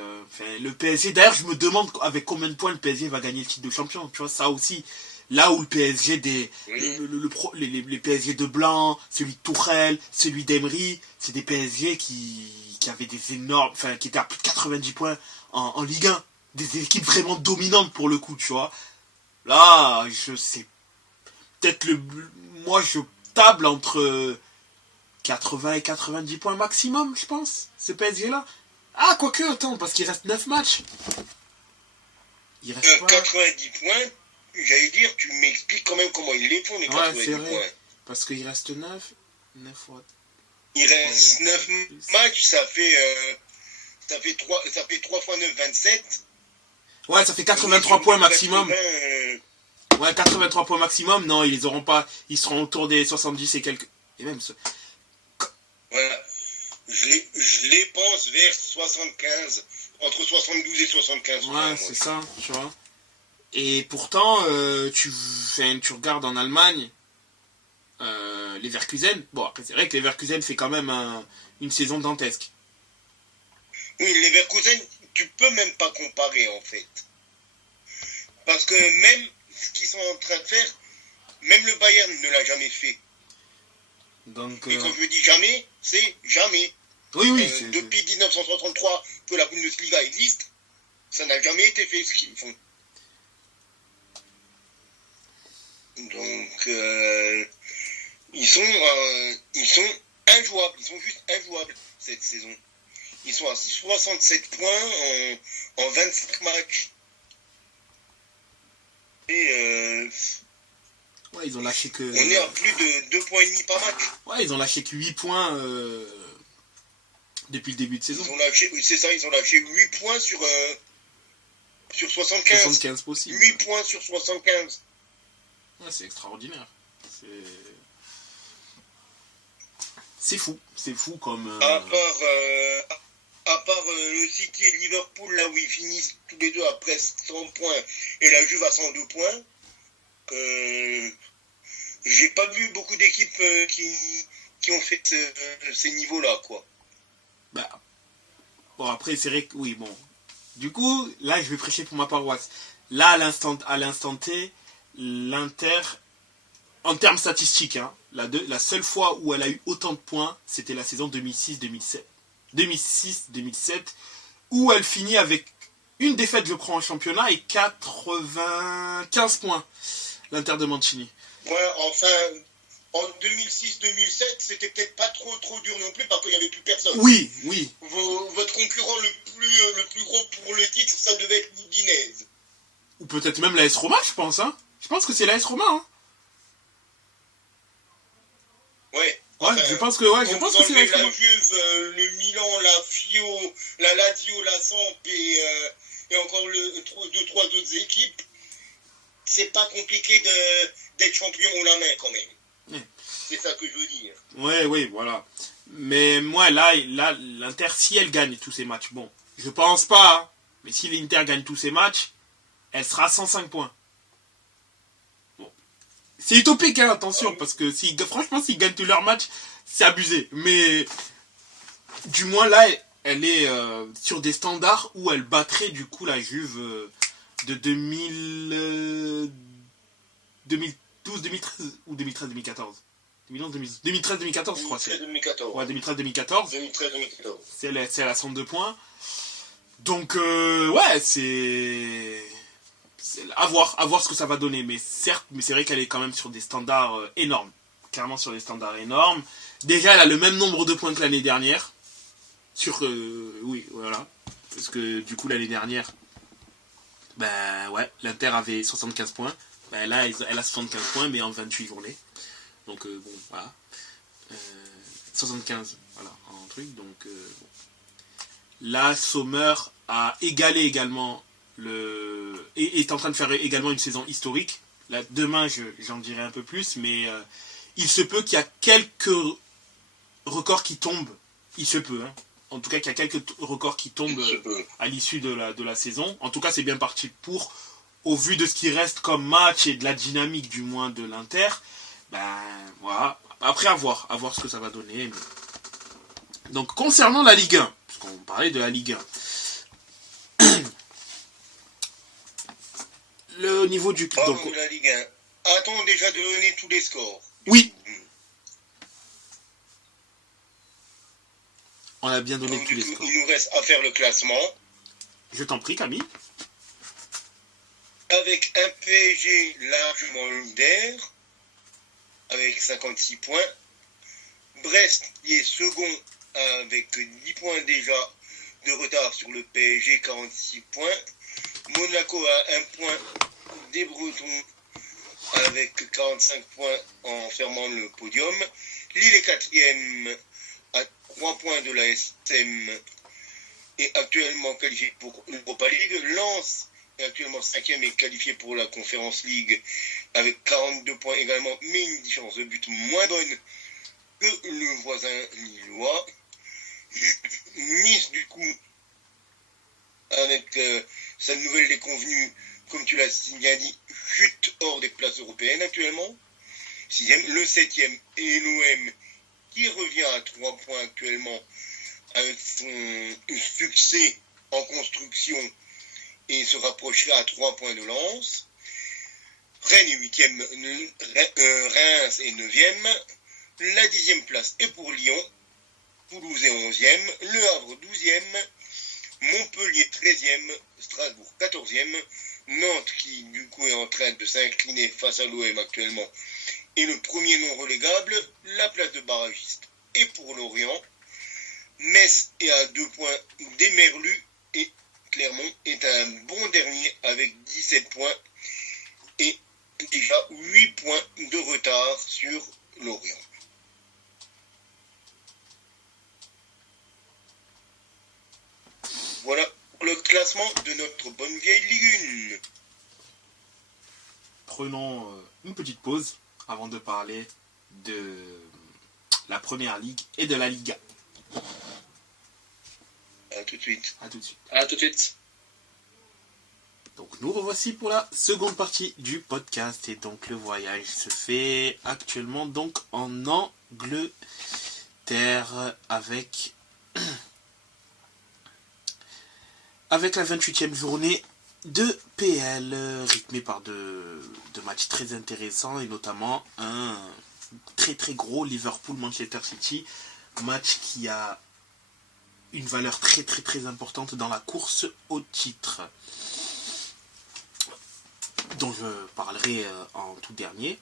le PSG, d'ailleurs, je me demande avec combien de points le PSG va gagner le titre de champion. Tu vois, ça aussi. Là où le PSG les PSG de Blanc, celui de Tourelle, celui d'Emery, c'est des PSG qui avaient des énormes... Enfin, qui étaient à plus de 90 points en Ligue 1. Des équipes vraiment dominantes pour le coup, tu vois. Là, je sais peut-être moi je table entre 80 et 90 points maximum, je pense, ce PSG là. Ah, quoique, attends, parce qu'il reste 9 matchs. Il reste pas... 90 points, j'allais dire, tu m'expliques quand même comment ils les font, les 90 c'est vrai. points. Parce qu'il reste 9 fois... Il reste 9 matchs, ça fait 3 fois 9, 27. Ouais, ça fait 83 points maximum. 80, Ouais, 83 points maximum. Non, ils les auront pas. Ils seront autour des 70 et quelques... Et même... voilà. Je les pense vers 75, entre 72 et 75. Ouais, c'est ça, tu vois. Et pourtant, tu regardes en Allemagne, Leverkusen. Bon, après, c'est vrai que Leverkusen fait quand même une saison dantesque. Oui, les Leverkusen, tu peux même pas comparer, en fait. Parce que même ce qu'ils sont en train de faire, même le Bayern ne l'a jamais fait. Donc, Et quand je dis jamais, c'est jamais. Oui, depuis 1963 que la Bundesliga existe, ça n'a jamais été fait ce qu'ils font. Donc, ils sont injouables, ils sont juste injouables cette saison. Ils sont à 67 points en 25 matchs. Et ouais, ils ont lâché que... on est à plus de 2 points et demi par match. Ouais, ils ont lâché que 8 points depuis le début de saison. C'est ça, ils ont lâché 8 points sur 75. 75 possible. 8 points sur 75. Ouais, c'est extraordinaire. C'est fou comme... À part le City et Liverpool, là où ils finissent tous les deux à presque 100 points, et la Juve à 102 points, j'ai pas vu beaucoup d'équipes qui ont fait ces niveaux-là, quoi. Bah, bon, après, c'est vrai que... Oui, bon. Du coup, là, je vais prêcher pour ma paroisse. Là, à l'instant T, l'Inter, en termes statistiques, hein, la seule fois où elle a eu autant de points, c'était la saison 2006-2007. 2006-2007, où elle finit avec une défaite, je crois, en championnat et 95 points, l'Inter de Mancini. Ouais, enfin, en 2006-2007, c'était peut-être pas trop dur non plus parce qu'il n'y avait plus personne. Oui. Votre concurrent le plus gros pour le titre, ça devait être l'Udinese. Ou peut-être même l'AS Roma, je pense. Hein. Je pense que c'est l'AS Roma. Hein. Ouais. Ouais, je pense que c'est l'AS Roma. La Juve, le Milan, la Fio, la Lazio, la Samp et encore 2-3 autres équipes, c'est pas compliqué d'être champion haut la main quand même. Ouais. C'est ça que je veux dire. Oui, voilà. Mais moi, là, l'Inter, si elle gagne tous ses matchs, bon, je pense pas, hein, mais si l'Inter gagne tous ses matchs, elle sera à 105 points. Bon. C'est utopique, hein, attention, parce que franchement, s'ils gagnent tous leurs matchs, c'est abusé. Mais du moins, là, elle est sur des standards où elle battrait du coup la Juve de 2012, 2013 ou 2013-2014. 2013-2014, je crois. 2013-2014. Ouais, 2013-2014. 2013-2014. C'est elle a 102 points. Donc, ouais, c'est à voir ce que ça va donner. Mais certes, c'est vrai qu'elle est quand même sur des standards énormes. Clairement sur des standards énormes. Déjà, elle a le même nombre de points que l'année dernière. Oui, voilà. Parce que du coup, l'année dernière, ben ouais, l'Inter avait 75 points. Ben là, elle a 75 points, mais en 28 journées. Donc, bon, voilà. 75. Voilà, un truc. Donc, bon. Là, Sommer a égalé également est en train de faire également une saison historique. Là, demain, j'en dirai un peu plus, mais il se peut qu'il y a quelques records qui tombent. Il se peut, hein. En tout cas, qu'il y a quelques records qui tombent à l'issue de la saison. En tout cas, c'est bien parti pour, au vu de ce qui reste comme match et de la dynamique du moins de l'Inter. Ben voilà. Après, à voir ce que ça va donner. Mais... Donc, concernant la Ligue 1, parce qu'on parlait de la Ligue 1. Le niveau du... Donc, la Ligue 1. A-t-on déjà donné tous les scores? Oui. On a bien donné tous les scores. Il nous reste à faire le classement. Je t'en prie, Camille. Avec un PSG largement leader, avec 56 points. Brest qui est second avec 10 points déjà de retard sur le PSG, 46 points. Monaco a 1 point des Bretons avec 45 points en fermant le podium. Lille est 4e à 3 points de la SM et actuellement qualifié pour l'Europa League. Lens est actuellement 5e et qualifié pour la Conference League avec 42 points également, mais une différence de but moins bonne que le voisin lillois. Nice, du coup, avec sa nouvelle déconvenue, comme tu l'as signalé, chute hors des places européennes actuellement. 6e, le 7e est l'OM qui revient à 3 points actuellement avec son succès en construction et se rapprochera à 3 points de Lens. Rennes est 8e, Reims est 9e. La 10e place est pour Lyon. Toulouse est 11e. Le Havre 12e. Montpellier 13e. Strasbourg 14e. Nantes qui du coup est en train de s'incliner face à l'OM actuellement est le premier non relégable. La place de barragiste est pour Lorient. Metz est à 2 points des Merlus et Clermont est un bon dernier avec 17 points et déjà 8 points de retard sur Lorient. Voilà pour le classement de notre bonne vieille Ligue 1. Prenons une petite pause avant de parler de la Première Ligue et de la Liga. A tout de suite. A tout de suite. À tout de suite. Donc nous revoici pour la seconde partie du podcast et donc le voyage se fait actuellement donc en Angleterre avec la 28e journée de PL rythmée par de matchs très intéressants et notamment un très très gros Liverpool-Manchester City, match qui a une valeur très très très importante dans la course au titre, dont je parlerai en tout dernier.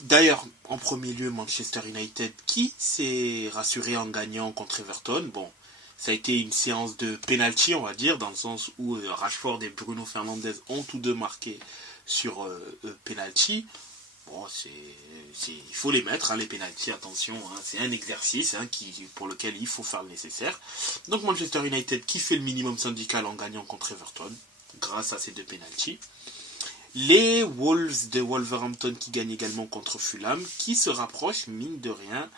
D'ailleurs, en premier lieu, Manchester United qui s'est rassuré en gagnant contre Everton. Bon, ça a été une séance de penalty, on va dire, dans le sens où Rashford et Bruno Fernandes ont tous deux marqué sur penalty. Bon, il faut les mettre, hein, les penalties, attention, hein, c'est un exercice pour lequel il faut faire le nécessaire. Donc Manchester United qui fait le minimum syndical en gagnant contre Everton, grâce à ces deux penalties. Les Wolves de Wolverhampton qui gagnent également contre Fulham, qui se rapprochent, mine de rien,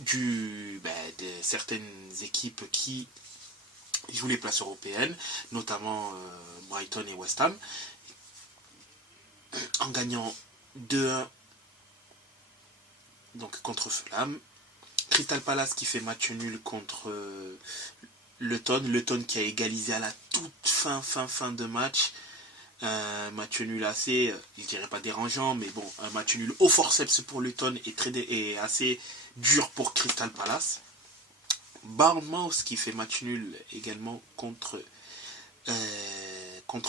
de certaines équipes qui jouent les places européennes, notamment Brighton et West Ham, en gagnant 2-1 donc contre Fulham. Crystal Palace qui fait match nul contre Luton qui a égalisé à la toute fin de match. Un match nul assez, je dirais pas dérangeant, mais bon, un match nul au forceps pour Luton et assez dur pour Crystal Palace. Bournemouth qui fait match nul également contre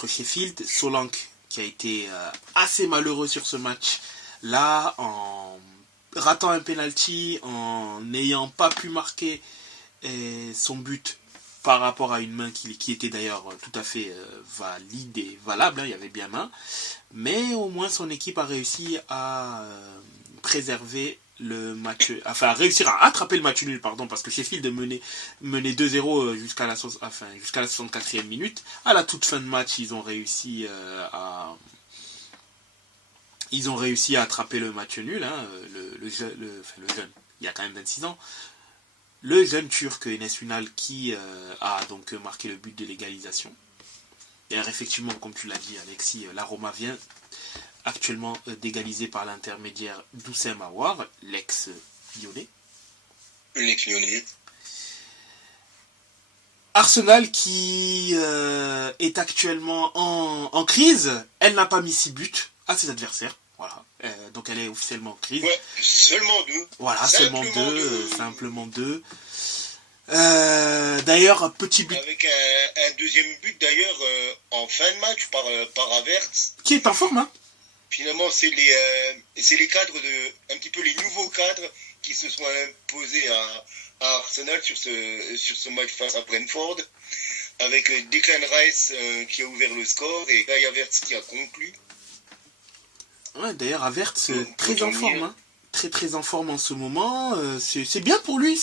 Sheffield. Solanke qui a été assez malheureux sur ce match-là, en ratant un penalty, en n'ayant pas pu marquer son but par rapport à une main qui était d'ailleurs tout à fait valide et valable, hein, il y avait bien main, mais au moins son équipe a réussi à préserver réussir à attraper le match nul, pardon, parce que Sheffield menait 2-0 jusqu'à la 64e minute. À la toute fin de match, ils ont réussi à attraper le match nul, hein, le jeune, il y a quand même 26 ans, le jeune turc Enes Ünal qui a donc marqué le but de l'égalisation. D'ailleurs, effectivement, comme tu l'as dit, Alexis, la Roma vient actuellement d'égaliser par l'intermédiaire d'Houssem Aouar, l'ex-lyonnais. L'ex-lyonnais. Arsenal qui est actuellement en crise, elle n'a pas mis 6 buts à ses adversaires. Voilà. Donc elle est officiellement en crise. Ouais, seulement 2. Voilà, simplement deux. D'ailleurs, petit but. Avec un deuxième but d'ailleurs en fin de match par Havertz. Qui est en forme, hein. Finalement, c'est les cadres un petit peu les nouveaux cadres qui se sont imposés à Arsenal sur ce match face à Brentford, avec Declan Rice qui a ouvert le score et Kai Havertz qui a conclu. Ouais, d'ailleurs, Havertz très en forme, hein. Très en forme en ce moment. C'est bien pour lui,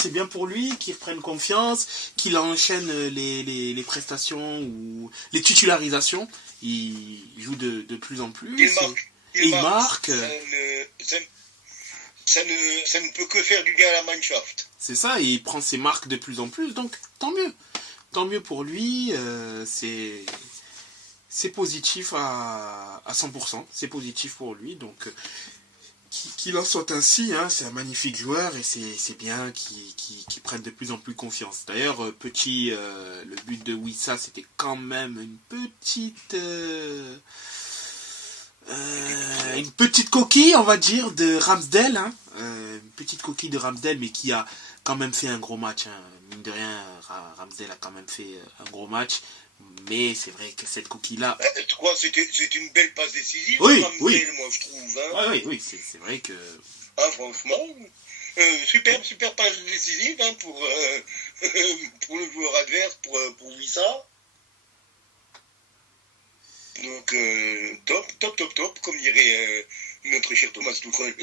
qu'il reprenne confiance, qu'il enchaîne les prestations ou les titularisations. Il joue de plus en plus. Il marque. Ça ne peut que faire du bien à la Mannschaft. C'est ça, et il prend ses marques de plus en plus, donc tant mieux. Tant mieux pour lui, c'est positif à 100%, c'est positif pour lui, donc qu'il en soit ainsi, hein, c'est un magnifique joueur et c'est bien qu'il prenne de plus en plus confiance. D'ailleurs, le but de Wissa, c'était quand même une petite coquille, on va dire, de Ramsdale, hein. Une petite coquille de Ramsdale, mais qui a quand même fait un gros match, hein. Mine de rien, Ramsdale a quand même fait un gros match, mais c'est vrai que cette coquille-là... Tu crois que c'est une belle passe décisive, oui, Ramsdale, oui. moi je trouve. Hein. Oui, c'est vrai que... Ah, franchement, super passe décisive hein, pour le joueur adverse, pour Wissa. Donc, top, comme dirait notre cher Thomas Tuchel.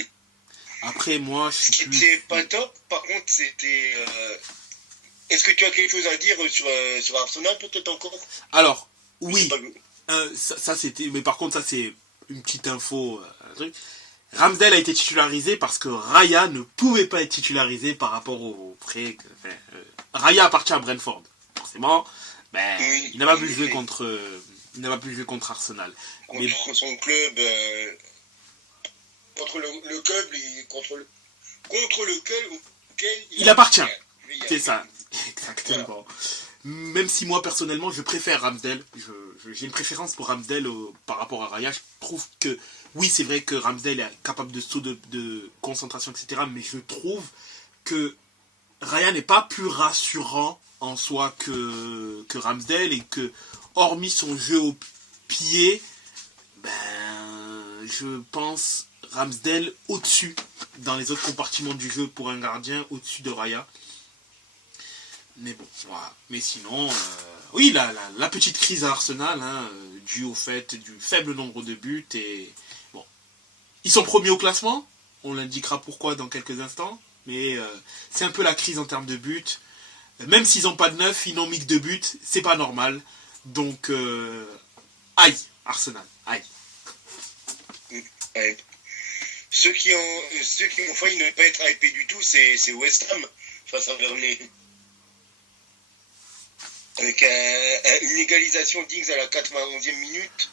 Après, moi, je suis plus... C'était pas top, par contre, c'était... Est-ce que tu as quelque chose à dire sur Arsenal, peut-être encore? Alors, oui, ça c'était... Mais par contre, ça c'est une petite info, un truc. Ramsdale a été titularisé parce que Raya ne pouvait pas être titularisé par rapport au prêt que... Raya appartient à Brentford, forcément. Oui, il n'a pas pu jouer contre... Il n'a pas pu jouer contre Arsenal. Contre son club, contre le club, contre lequel il appartient. C'est ça, exactement. Voilà. Même si moi personnellement je préfère Ramsdale, j'ai une préférence pour Ramsdale par rapport à Raya. Je trouve que oui, c'est vrai que Ramsdale est capable de saut de concentration, etc. Mais je trouve que Raya n'est pas plus rassurant en soi que Ramsdale et que hormis son jeu au pied, je pense Ramsdale au-dessus dans les autres compartiments du jeu pour un gardien, au-dessus de Raya. Mais bon, voilà. Mais sinon, oui, la petite crise à Arsenal, hein, due au fait du faible nombre de buts. Et bon, ils sont premiers au classement, on l'indiquera pourquoi dans quelques instants, mais c'est un peu la crise en termes de buts. Même s'ils n'ont pas de 9, ils n'ont mis que 2 buts, c'est pas normal. Donc, aïe, Arsenal, aïe. Ouais. Ceux qui ont failli ne pas être hypés du tout, c'est West Ham face à Burnley. Avec une égalisation d'Ings à la 91e minute.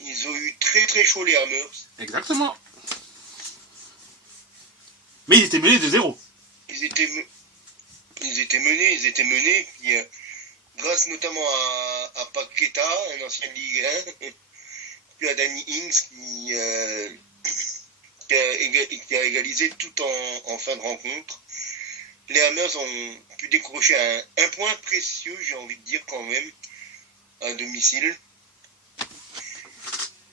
Ils ont eu très chaud les Hammers. Exactement. Mais ils étaient menés de 0. Ils étaient menés. Puis, grâce notamment à Paqueta, un ancien Ligue 1, puis à Danny Ings qui a égalisé tout en fin de rencontre. Les Hammers ont pu décrocher un point précieux, j'ai envie de dire quand même, à domicile.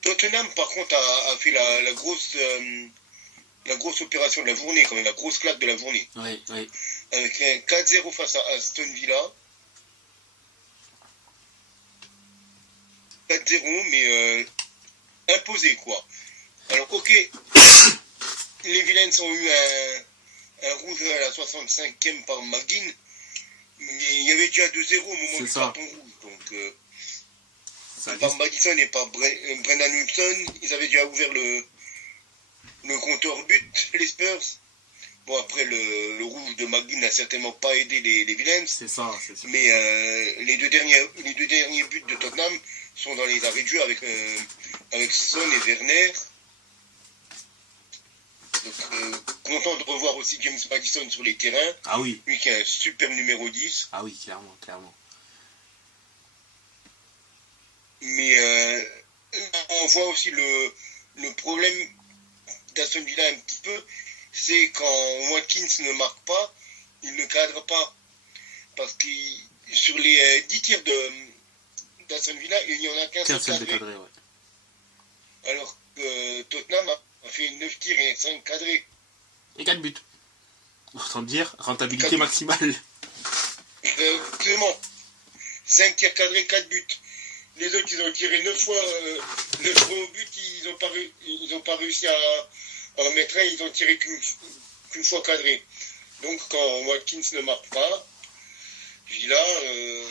Tottenham, par contre, a fait la grosse opération de la journée, quand même, la grosse claque de la journée. Oui. Avec un 4-0 face à Aston Villa. 4-0, mais imposé, quoi. Alors, ok, les Villains ont eu un rouge à la 65e par McGinn. Mais il y avait déjà 2-0 au moment du carton rouge. Donc, par Madison et par Brendan Wilson, ils avaient déjà ouvert le compteur but, les Spurs. Bon, après, le rouge de McGinn n'a certainement pas aidé les Villains. C'est ça. Mais les deux derniers buts de Tottenham sont dans les arrêts de jeu avec Son et Werner. Donc, content de revoir aussi James Madison sur les terrains. Ah oui. Lui qui est un super numéro 10. Ah oui, clairement. Mais on voit aussi le problème d'Aston Villa un petit peu, c'est quand Watkins ne marque pas, il ne cadre pas. Parce que sur les 10 tirs d'Aston Villa, il n'y en a qu'un seul cadré. Ouais. Alors que Tottenham a fait 9 tirs et 5 cadrés. Et 4 buts. Autant dire, rentabilité maximale. Exactement. 5 tirs cadrés, 4 buts. Les autres, ils ont tiré 9 fois au but, ils n'ont pas réussi à en mettre un, ils ont tiré qu'une fois cadré. Donc quand Watkins ne marque pas, Villa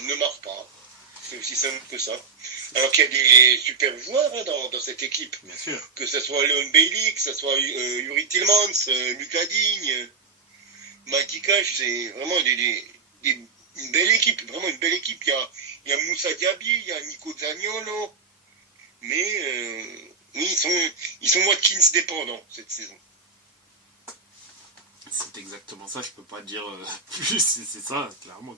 ne marque pas. C'est aussi simple que ça. Alors qu'il y a des super joueurs dans cette équipe. Bien sûr. Que ce soit Leon Bailey, que ce soit Yuri Tillmans, Lucas Digne, Matty Cash, c'est vraiment une belle équipe. Vraiment une belle équipe. Il y a Moussa Diaby, il y a Nico Zaniolo. Mais oui, ils sont Watkins dépendants cette saison. C'est exactement ça, je peux pas dire plus, c'est ça, clairement.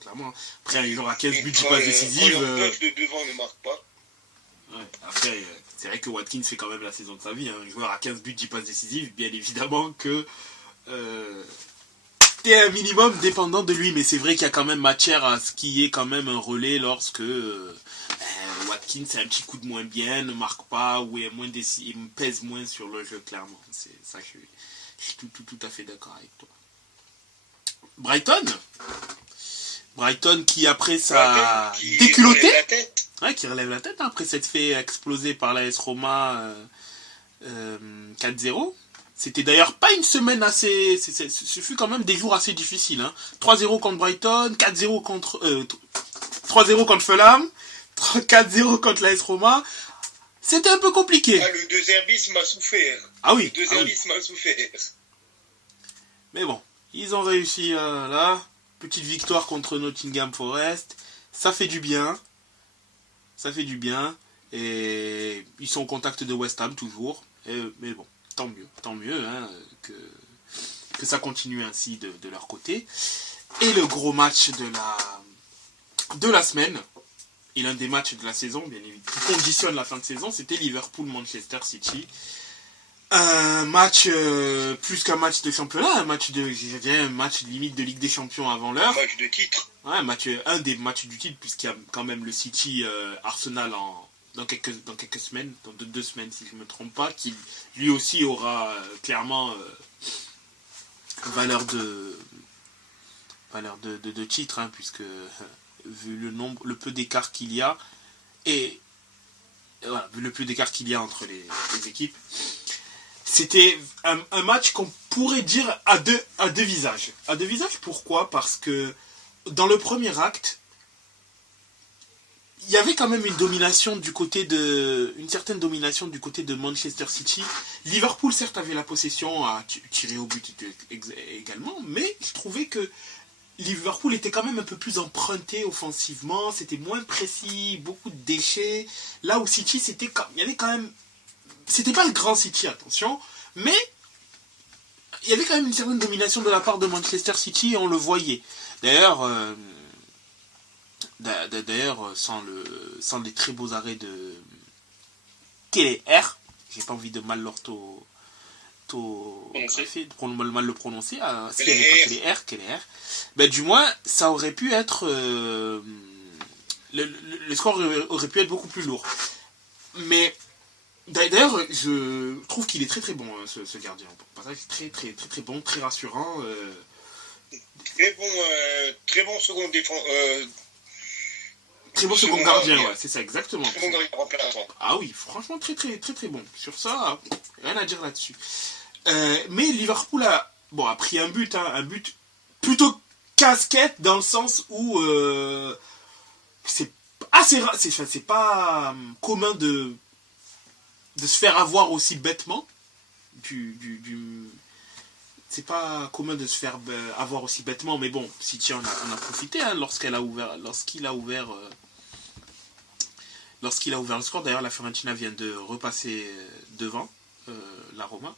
Après, il aura 15 buts, 10 passes décisives. Quand leur de devant ne marque pas. Ouais, après, c'est vrai que Watkins fait quand même la saison de sa vie. Un joueur à 15 buts, 10 passes décisives, bien évidemment que t'es un minimum dépendant de lui. Mais c'est vrai qu'il y a quand même matière à ce qu'il y ait quand même un relais lorsque Watkins c'est un petit coup de moins bien, ne marque pas, ou est moins il pèse moins sur le jeu, clairement. C'est ça, je suis tout à fait d'accord avec toi. Brighton qui après ça déculotté, qui relève la tête après s'être fait exploser par l'AS Roma 4-0. C'était d'ailleurs pas une semaine assez, ce fut quand même des jours assez difficiles. 3-0 contre Brighton, 4-0 contre 3-0 contre Fulham, 4-0 contre l'AS Roma. C'était un peu compliqué. Ah, le 2 bis m'a souffert. Ah oui. Le 2 bis m'a souffert. Mais bon, ils ont réussi là. Petite victoire contre Nottingham Forest. Ça fait du bien. Et ils sont au contact de West Ham toujours. Mais bon, tant mieux que ça continue ainsi de leur côté. Et le gros match de la semaine, et l'un des matchs de la saison, bien évidemment, qui conditionne la fin de saison, c'était Liverpool-Manchester City. Un match, plus qu'un match de championnat, un match limite de Ligue des Champions avant l'heure. Un match de titre. Ouais, un des matchs du titre, puisqu'il y a quand même le City Arsenal dans quelques semaines, dans 2 semaines si je ne me trompe pas, qui lui aussi aura clairement valeur de titre, puisque vu le peu d'écart qu'il y a, et voilà, vu le peu d'écart qu'il y a entre les équipes, c'était un match qu'on pourrait dire à deux visages. À deux visages, pourquoi ? Parce que dans le premier acte, il y avait quand même une certaine domination du côté de Manchester City. Liverpool, certes, avait la possession à tirer au but également, mais je trouvais que Liverpool était quand même un peu plus emprunté offensivement, c'était moins précis, beaucoup de déchets. Là où City, il y avait quand même... C'était pas le grand City, attention, mais il y avait quand même une certaine domination de la part de Manchester City, et on le voyait. D'ailleurs, sans les très beaux arrêts de Kelleher, j'ai pas envie de mal mal le prononcer, s'il n'y avait pas Kelleher, ben du moins, ça aurait pu être... le score aurait pu être beaucoup plus lourd. Mais... D'ailleurs, je trouve qu'il est très très bon, ce gardien. Pour passage, très très très très bon, très rassurant. Très bon second défense. Très bon second gardien, ouais, c'est ça, exactement. Très bon gardien remplaçant. Ah oui, franchement très très très très bon. Sur ça, rien à dire là-dessus. Mais Liverpool a pris un but plutôt casquette dans le sens où c'est assez rare, c'est pas commun de se faire avoir aussi bêtement. C'est pas commun de se faire avoir aussi bêtement, mais bon, City en a profité lorsqu'il a ouvert le score. D'ailleurs, la Fiorentina vient de repasser devant la Roma.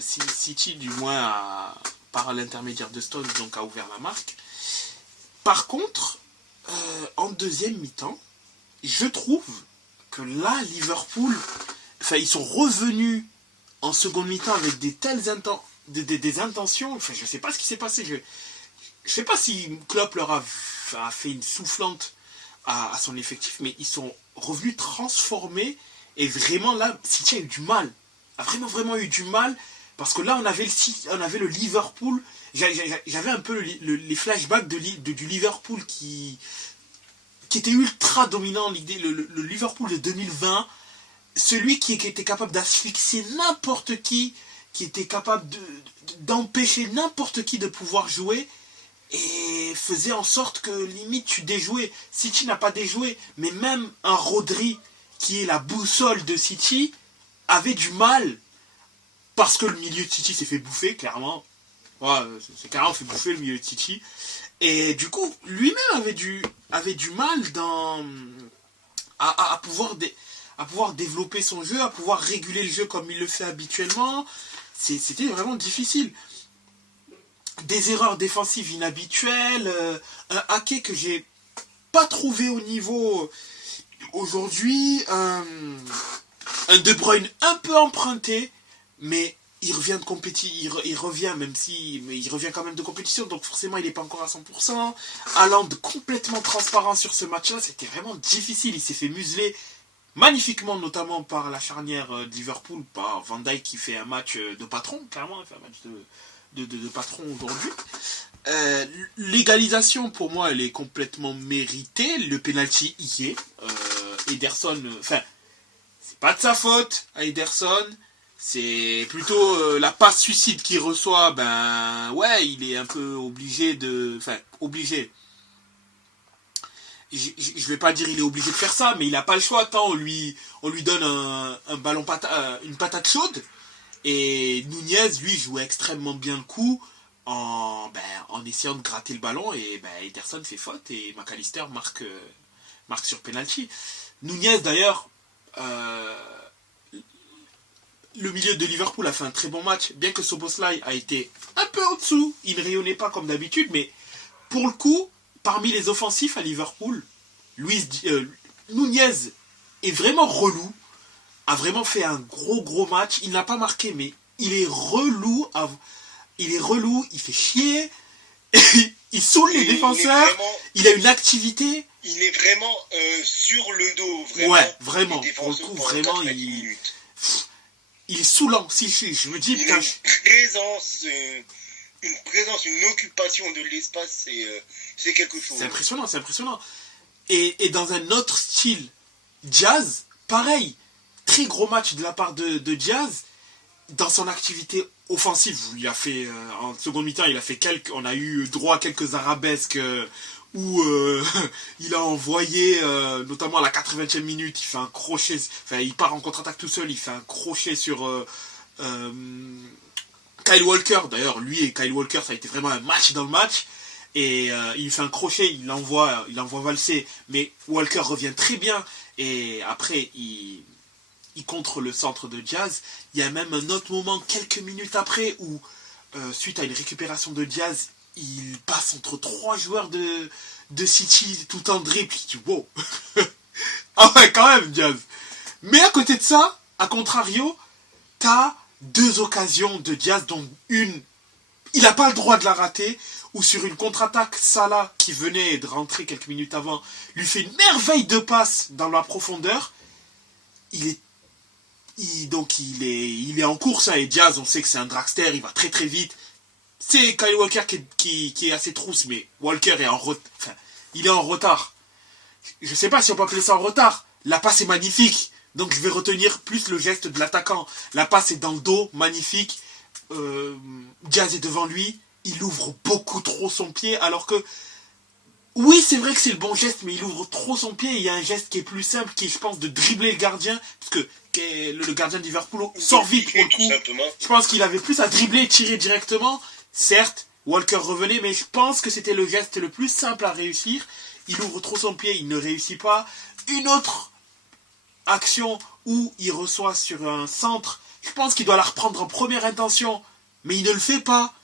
City du moins par l'intermédiaire de Stones donc a ouvert la marque. Par contre, en deuxième mi-temps, je trouve que là, Liverpool, ils sont revenus en seconde mi-temps avec des intentions. Je sais pas ce qui s'est passé. Je sais pas si Klopp leur a fait une soufflante à son effectif, mais ils sont revenus transformés. Et vraiment là, City a eu du mal. A vraiment eu du mal. Parce que là, on avait le Liverpool. J'avais un peu les flashbacks du Liverpool qui était ultra dominant. Le Liverpool de 2020. Celui qui était capable d'asphyxier n'importe qui était capable d'empêcher n'importe qui de pouvoir jouer. Et faisait en sorte que limite tu déjouais. City n'a pas déjoué. Mais même un Rodri, qui est la boussole de City, avait du mal. Parce que le milieu de City s'est fait bouffer, clairement. Ouais, c'est carrément fait bouffer le milieu de City. Et du coup, lui-même avait du mal à pouvoir développer son jeu, à pouvoir réguler le jeu comme il le fait habituellement. C'était vraiment difficile. Des erreurs défensives inhabituelles, un Ake que j'ai pas trouvé au niveau aujourd'hui, un De Bruyne un peu emprunté, mais il revient de compétition, il revient mais il revient quand même de compétition, donc forcément il n'est pas encore à 100%. Haaland complètement transparent sur ce match-là, c'était vraiment difficile, il s'est fait museler magnifiquement, notamment par la charnière de Liverpool, par Van Dijk qui fait un match de patron, clairement, il fait un match de patron aujourd'hui. L'égalisation, pour moi, elle est complètement méritée. Le penalty y est. Ederson, c'est pas de sa faute à Ederson. C'est plutôt la passe suicide qu'il reçoit. Il est un peu obligé de... obligé. Je vais pas dire il est obligé de faire ça, mais il a pas le choix. Tant on lui donne un ballon une patate chaude. Et Nunez, lui, jouait extrêmement bien le coup en essayant de gratter le ballon. Et Ederson fait faute et McAllister marque sur penalty. Nunez, d'ailleurs, le milieu de Liverpool a fait un très bon match. Bien que Szoboszlai a été un peu en dessous. Il ne rayonnait pas comme d'habitude. Mais pour le coup, parmi les offensifs à Liverpool, Nunez est vraiment relou. A vraiment fait un gros match. Il n'a pas marqué, mais il est relou. Il fait chier. Il saoule les défenseurs. Il a une activité. Il est vraiment sur le dos. Vraiment. Ouais, vraiment. Pour le coup, vraiment, il est saoulant. Je me dis, il a une présence, une occupation de l'espace, c'est quelque chose. C'est impressionnant. Et dans un autre style, Diaz, pareil. Très gros match de la part de Diaz dans son activité offensive. Il a fait en seconde mi-temps, on a eu droit à quelques arabesques où il a envoyé notamment à la 80e minute, il fait un crochet, il part en contre-attaque tout seul, il fait un crochet sur Kyle Walker. D'ailleurs, lui et Kyle Walker, ça a été vraiment un match dans le match. Et il fait un crochet, il l'envoie valser, mais Walker revient très bien. Et après, il contre le centre de Diaz. Il y a même un autre moment, quelques minutes après, où, suite à une récupération de Diaz, il passe entre 3 joueurs de City, tout en dribble. Je dis, wow. Ah ouais, quand même, Diaz. Mais à côté de ça, à contrario, t'as 2 occasions de Diaz, dont une, il n'a pas le droit de la rater, ou sur une contre-attaque, Salah, qui venait de rentrer quelques minutes avant, lui fait une merveille de passe dans la profondeur. Il est en course, et Diaz, on sait que c'est un dragster, il va très très vite. C'est Kyle Walker qui est assez trousse, mais Walker il est en retard. Je sais pas si on peut appeler ça en retard. La passe est magnifique, Donc je vais retenir plus le geste de l'attaquant. La passe est dans le dos, magnifique. Diaz est devant lui. Il ouvre beaucoup trop son pied alors que... Oui, c'est vrai que c'est le bon geste, mais il ouvre trop son pied. Il y a un geste qui est plus simple, qui est, je pense, de dribbler le gardien. Parce que le gardien de Liverpool sort vite pour le coup. Je pense qu'il avait plus à dribbler et tirer directement. Certes, Walker revenait, mais je pense que c'était le geste le plus simple à réussir. Il ouvre trop son pied, il ne réussit pas. Une autre action où il reçoit sur un centre, je pense qu'il doit la reprendre en première intention, mais il ne le fait pas.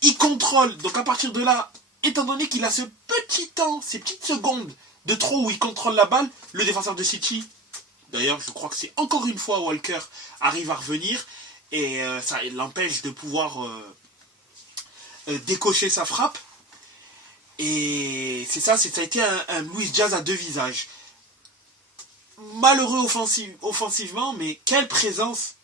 Il contrôle. Donc à partir de là, étant donné qu'il a ce petit temps, ces petites secondes de trop où il contrôle la balle, le défenseur de City, d'ailleurs je crois que c'est encore une fois Walker, arrive à revenir et ça l'empêche de pouvoir décocher sa frappe. Et c'est ça, ça a été un Luis Diaz à deux visages. Malheureux offensivement, mais quelle présence,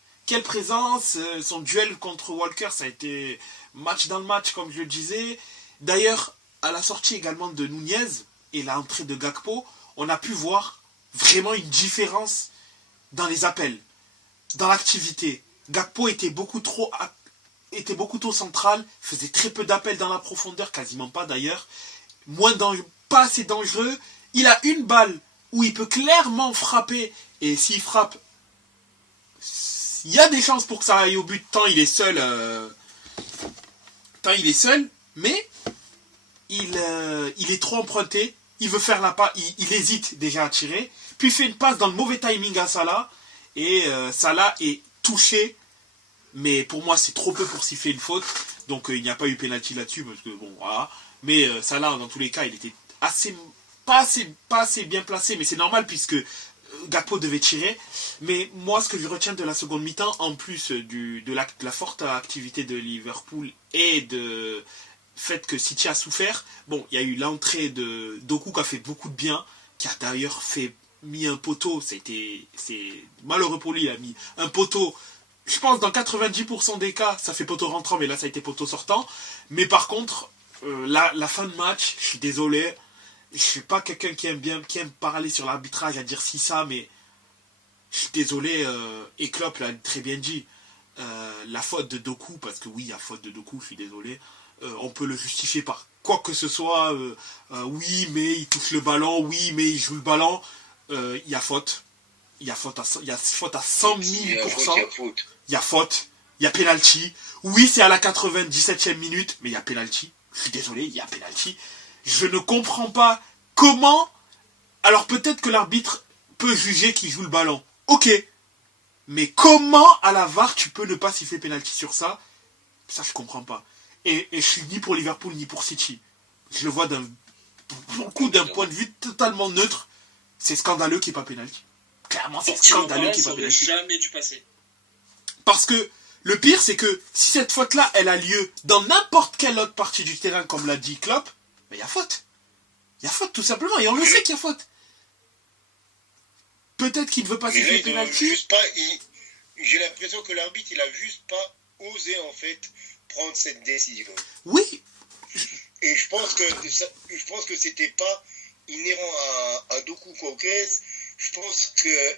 son duel contre Walker, ça a été match dans le match comme je le disais. D'ailleurs, à la sortie également de Nunez et l'entrée de Gakpo, on a pu voir vraiment une différence dans les appels, dans l'activité. Gakpo était beaucoup trop central, faisait très peu d'appels dans la profondeur, quasiment pas d'ailleurs, pas assez dangereux. Il a une balle où il peut clairement frapper, et s'il frappe, il y a des chances pour que ça aille au but, tant il est seul, mais il est trop emprunté, il veut faire la passe, il hésite déjà à tirer, puis il fait une passe dans le mauvais timing à Salah, et Salah est touché, mais pour moi c'est trop peu pour siffler une faute, donc il n'y a pas eu pénalty là-dessus, parce que bon, voilà, mais Salah dans tous les cas, il était pas assez bien placé, mais c'est normal puisque Gakpo devait tirer. Mais moi, ce que je retiens de la seconde mi-temps, en plus de la forte activité de Liverpool et de fait que City a souffert, bon, il y a eu l'entrée de Doku qui a fait beaucoup de bien, qui a d'ailleurs mis un poteau, c'est malheureux pour lui, il a mis un poteau, je pense dans 90% des cas, ça fait poteau rentrant, mais là ça a été poteau sortant. Mais par contre, la fin de match, je suis désolé, je suis pas quelqu'un qui aime parler sur l'arbitrage, à dire si ça, mais je suis désolé, et Klopp l'a très bien dit, la faute de Doku, parce que oui, il y a faute de Doku, je suis désolé, on peut le justifier par quoi que ce soit, oui, mais il touche le ballon, oui, mais il joue le ballon, il y a faute. Il y a faute à 100 000%. Il y a faute. Il y a pénalty. Oui, c'est à la 97e minute, mais il y a pénalty. Je suis désolé, il y a pénalty. Je ne comprends pas comment... Alors peut-être que l'arbitre peut juger qu'il joue le ballon. Ok. Mais comment à la VAR tu peux ne pas siffler pénalty sur ça? Ça, je comprends pas. Et je suis ni pour Liverpool ni pour City. Je le vois d'un point de vue totalement neutre. C'est scandaleux qu'il n'y ait pas pénalty. Clairement, c'est scandaleux qu'il n'y ait pas pénalty. Jamais dû passer. Parce que le pire, c'est que si cette faute-là, elle a lieu dans n'importe quelle autre partie du terrain, comme l'a dit Klopp, il y a faute. Il y a faute, tout simplement. Et on le sait qu'il y a faute. Peut-être qu'il ne veut pas siffler pénalty. J'ai l'impression que l'arbitre, il a juste pas osé, en fait, prendre cette décision. Oui. Et je pense que c'était pas inhérent à Doku Kokes. Je pense que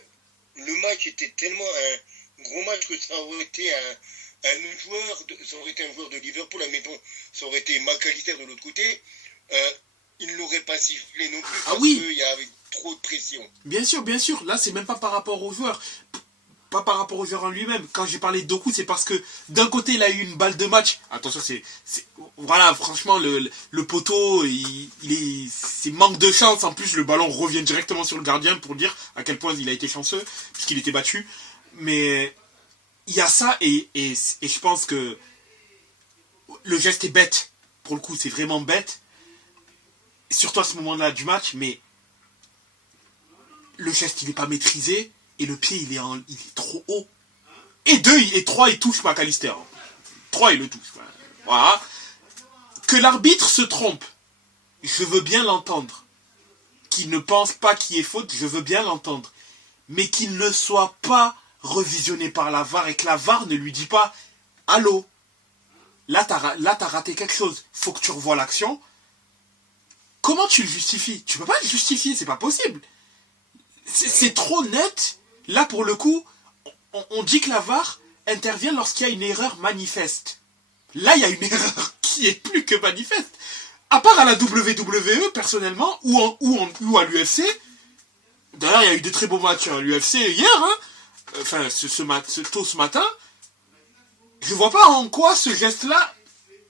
le match était tellement un gros match que ça aurait été un autre joueur, ça aurait été un joueur de Liverpool, admettons, ça aurait été McAllister de l'autre côté, il ne l'aurait pas sifflé non plus parce qu'il y avait trop de pression. Bien sûr, là c'est même pas par rapport aux joueurs, pas par rapport aux joueurs en lui-même. Quand j'ai parlé de Doku, c'est parce que d'un côté il a eu une balle de match, attention, voilà, franchement le poteau, c'est manque de chance, en plus le ballon revient directement sur le gardien pour dire à quel point il a été chanceux, puisqu'il était battu. Mais il y a ça, et je pense que le geste est bête, pour le coup c'est vraiment bête, surtout à ce moment-là du match, mais le geste il n'est pas maîtrisé, et le pied il est trop haut. Et 3 il touche McAllister. 3 il le touche. Voilà. Que l'arbitre se trompe, je veux bien l'entendre. Qu'il ne pense pas qu'il y ait faute, je veux bien l'entendre. Mais qu'il ne soit pas revisionné par la VAR et que la VAR ne lui dit pas « Allô, là t'as raté quelque chose, faut que tu revoies l'action. » Comment tu le justifies? Tu peux pas le justifier, c'est pas possible. C'est trop net. Là, pour le coup, on dit que la VAR intervient lorsqu'il y a une erreur manifeste. Là, il y a une erreur qui est plus que manifeste. À part à la WWE, personnellement, ou à l'UFC. D'ailleurs, il y a eu des très beaux matchs à l'UFC hier, hein. Enfin, tôt ce matin. Je vois pas en quoi ce geste-là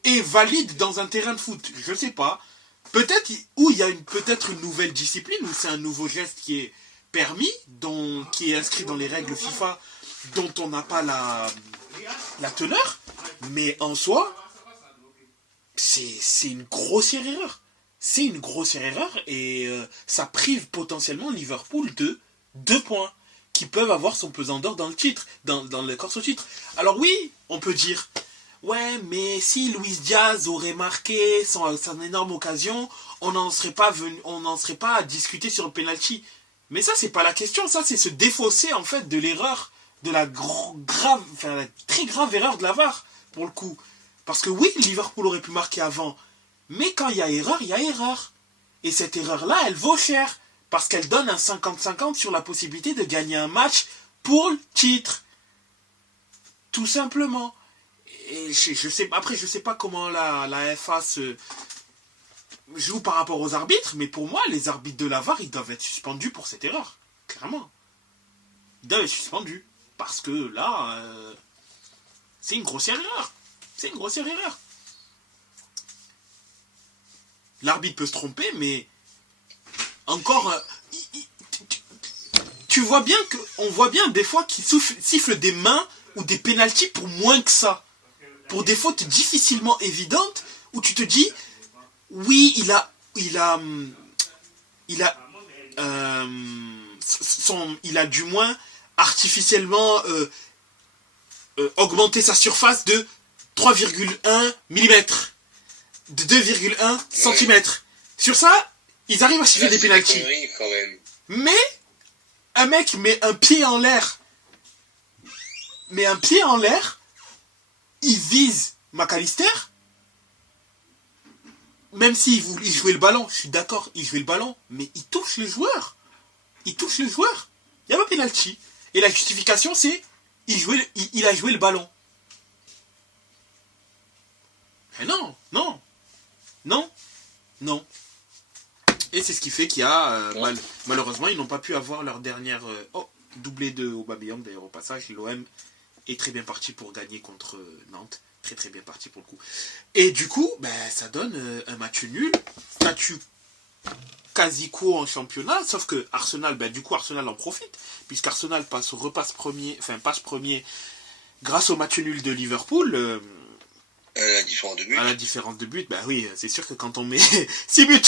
est valide dans un terrain de foot. Je sais pas. Peut-être où il y a peut-être une nouvelle discipline, où c'est un nouveau geste qui est permis, qui est inscrit dans les règles FIFA, dont on n'a pas la teneur. Mais en soi, c'est une grossière erreur. C'est une grossière erreur et ça prive potentiellement Liverpool de 2 points qui peuvent avoir son pesant d'or dans le titre, dans le course au titre. Alors oui, on peut dire, ouais, mais si Luis Diaz aurait marqué son énorme occasion, on n'en serait pas à discuter sur le penalty. Mais ça, c'est pas la question, ça, c'est se défausser en fait de l'erreur, de la très grave erreur de la VAR, pour le coup. Parce que oui, Liverpool aurait pu marquer avant, mais quand il y a erreur, il y a erreur. Et cette erreur-là, elle vaut cher. Parce qu'elle donne un 50-50 sur la possibilité de gagner un match pour le titre. Tout simplement. Et je sais pas comment la FA se joue par rapport aux arbitres, mais pour moi, les arbitres de la VAR, ils doivent être suspendus pour cette erreur. Clairement. Ils doivent être suspendus. Parce que là, c'est une grossière erreur. C'est une grossière erreur. L'arbitre peut se tromper, mais encore, tu vois bien on voit bien des fois qu'il siffle des mains ou des pénaltys pour moins que ça, pour des fautes difficilement évidentes où tu te dis, oui, il a du moins artificiellement augmenté sa surface de 3,1 mm, de 2,1 cm. Sur ça, ils arrivent à siffler des pénaltys. Mais un mec met un pied en l'air. Il vise McAllister. Même s'il voulait jouer le ballon, je suis d'accord, il jouait le ballon, mais il touche le joueur. Il n'y a pas pénalty. Et la justification, c'est il a joué le ballon. Mais non. Et c'est ce qui fait qu'il y a, malheureusement, ils n'ont pas pu avoir leur dernière doublé de Aubameyang. D'ailleurs, au passage, l'OM est très bien parti pour gagner contre Nantes. Très très bien parti pour le coup. Et du coup, ça donne un match nul. Statut quasi quo en championnat. Sauf que Arsenal, Arsenal en profite. Puisqu'Arsenal passe premier grâce au match nul de Liverpool. À la différence de but. Oui, c'est sûr que quand on met 6 buts,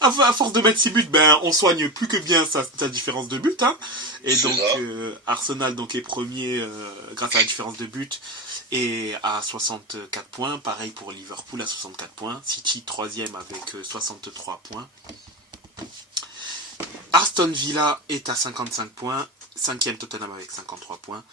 à force de mettre 6 buts, on soigne plus que bien sa différence de but. Hein. Et c'est donc, Arsenal est premier grâce à la différence de but et à 64 points. Pareil pour Liverpool à 64 points. City 3e avec 63 points. Aston Villa est à 55 points. 5e Tottenham avec 53 points.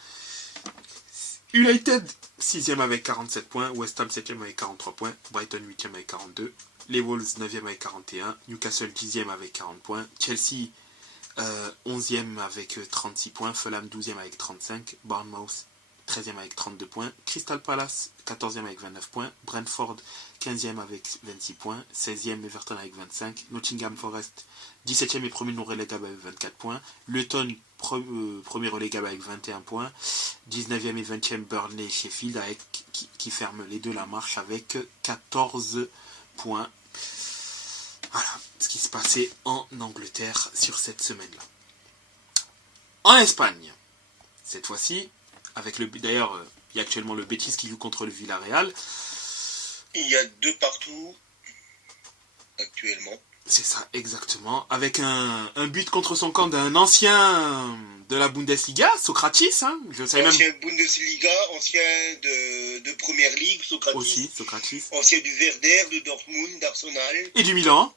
United 6e avec 47 points, West Ham 7e avec 43 points, Brighton 8e avec 42, les Wolves 9e avec 41, Newcastle 10e avec 40 points, Chelsea 11e avec 36 points, Fulham 12e avec 35, Bournemouth 13e avec 32 points, Crystal Palace 14e avec 29 points, Brentford 15e avec 26 points, 16e Everton avec 25, Nottingham Forest 17e et premier non relégable avec 24 points, Luton premier relégable avec 21 points, 19e et 20e Burnley et Sheffield qui ferment les deux la marche avec 14 points. Voilà ce qui se passait en Angleterre sur cette semaine-là. En Espagne, cette fois-ci, d'ailleurs, il y a actuellement le Betis qui joue contre le Villarreal. Il y a 2 partout actuellement. C'est ça, exactement. Avec un but contre son camp d'un ancien de la Bundesliga, Socrates. Hein, ancien Bundesliga, ancien de Première Ligue, Socrates. Aussi, Socrates. Ancien du Werder, de Dortmund, d'Arsenal. Et du Milan.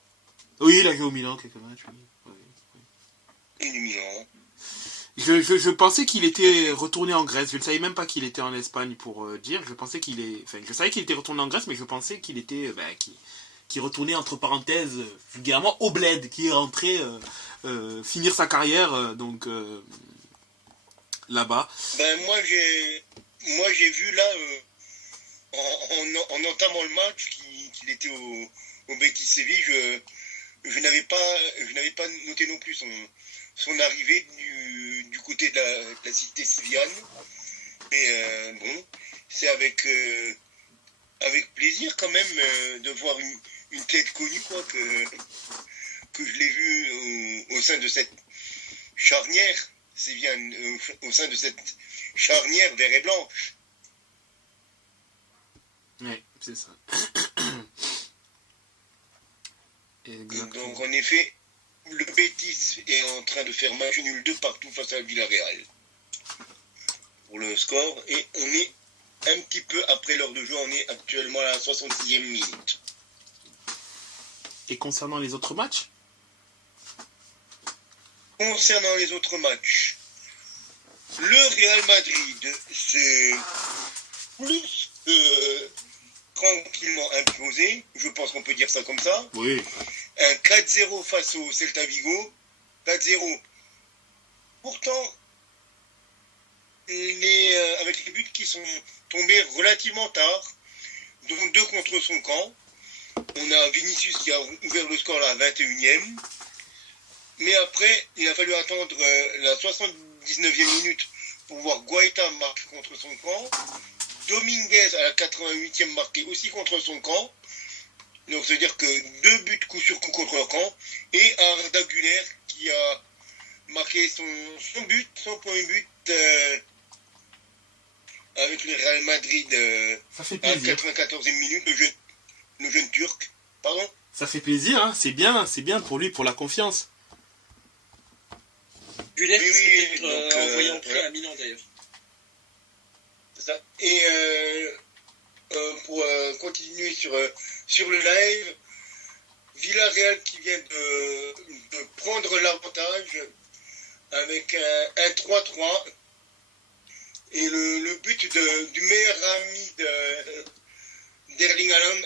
Oui, il a joué au Milan quelques matchs. Oui. Et du Milan. Je pensais qu'il était retourné en Grèce. Je ne savais même pas qu'il était en Espagne pour dire. Je savais qu'il était retourné en Grèce, mais je pensais qu'il qui retournait entre parenthèses vulgairement au bled, qui est rentré finir sa carrière là-bas. Ben moi j'ai vu là en entamant le match qu'il était au Betis Séville, je n'avais pas noté non plus son arrivée du côté de la cité sévillane. Et bon, c'est avec plaisir quand même de voir une tête connue quoi que je l'ai vu au sein de cette charnière sévillane, au sein de cette charnière vert et blanche. Oui, c'est ça. Exactement. Donc en effet, le Betis est en train de faire match nul 2 partout face à Villarreal pour le score, et on est un petit peu après l'heure de jeu, on est actuellement à la 66e minute. Et concernant les autres matchs? Concernant les autres matchs, le Real Madrid s'est plus tranquillement imposé, je pense qu'on peut dire ça comme ça. Oui. Un 4-0 face au Celta Vigo, 4-0. Pourtant, avec les buts qui sont tombés relativement tard, dont 2 contre son camp, on a Vinicius qui a ouvert le score à la 21e, mais après, il a fallu attendre la 79e minute pour voir Guaita marquer contre son camp, Dominguez à la 88e marqué aussi contre son camp, donc ça veut dire que 2 buts coup sur coup contre leur camp, et Arda Güler qui a marqué son premier but avec le Real Madrid ça fait à la plaisir. 94e minute, le jeune turc. Pardon? Ça fait plaisir, hein. C'est bien pour lui, pour la confiance. Güler Oui, qui s'est donc, envoyé en prêt voilà. à Milan d'ailleurs. C'est ça. Et pour continuer sur le live, Villarreal qui vient de prendre l'avantage avec un 3-3. Et le but du meilleur ami d'Erling Haaland,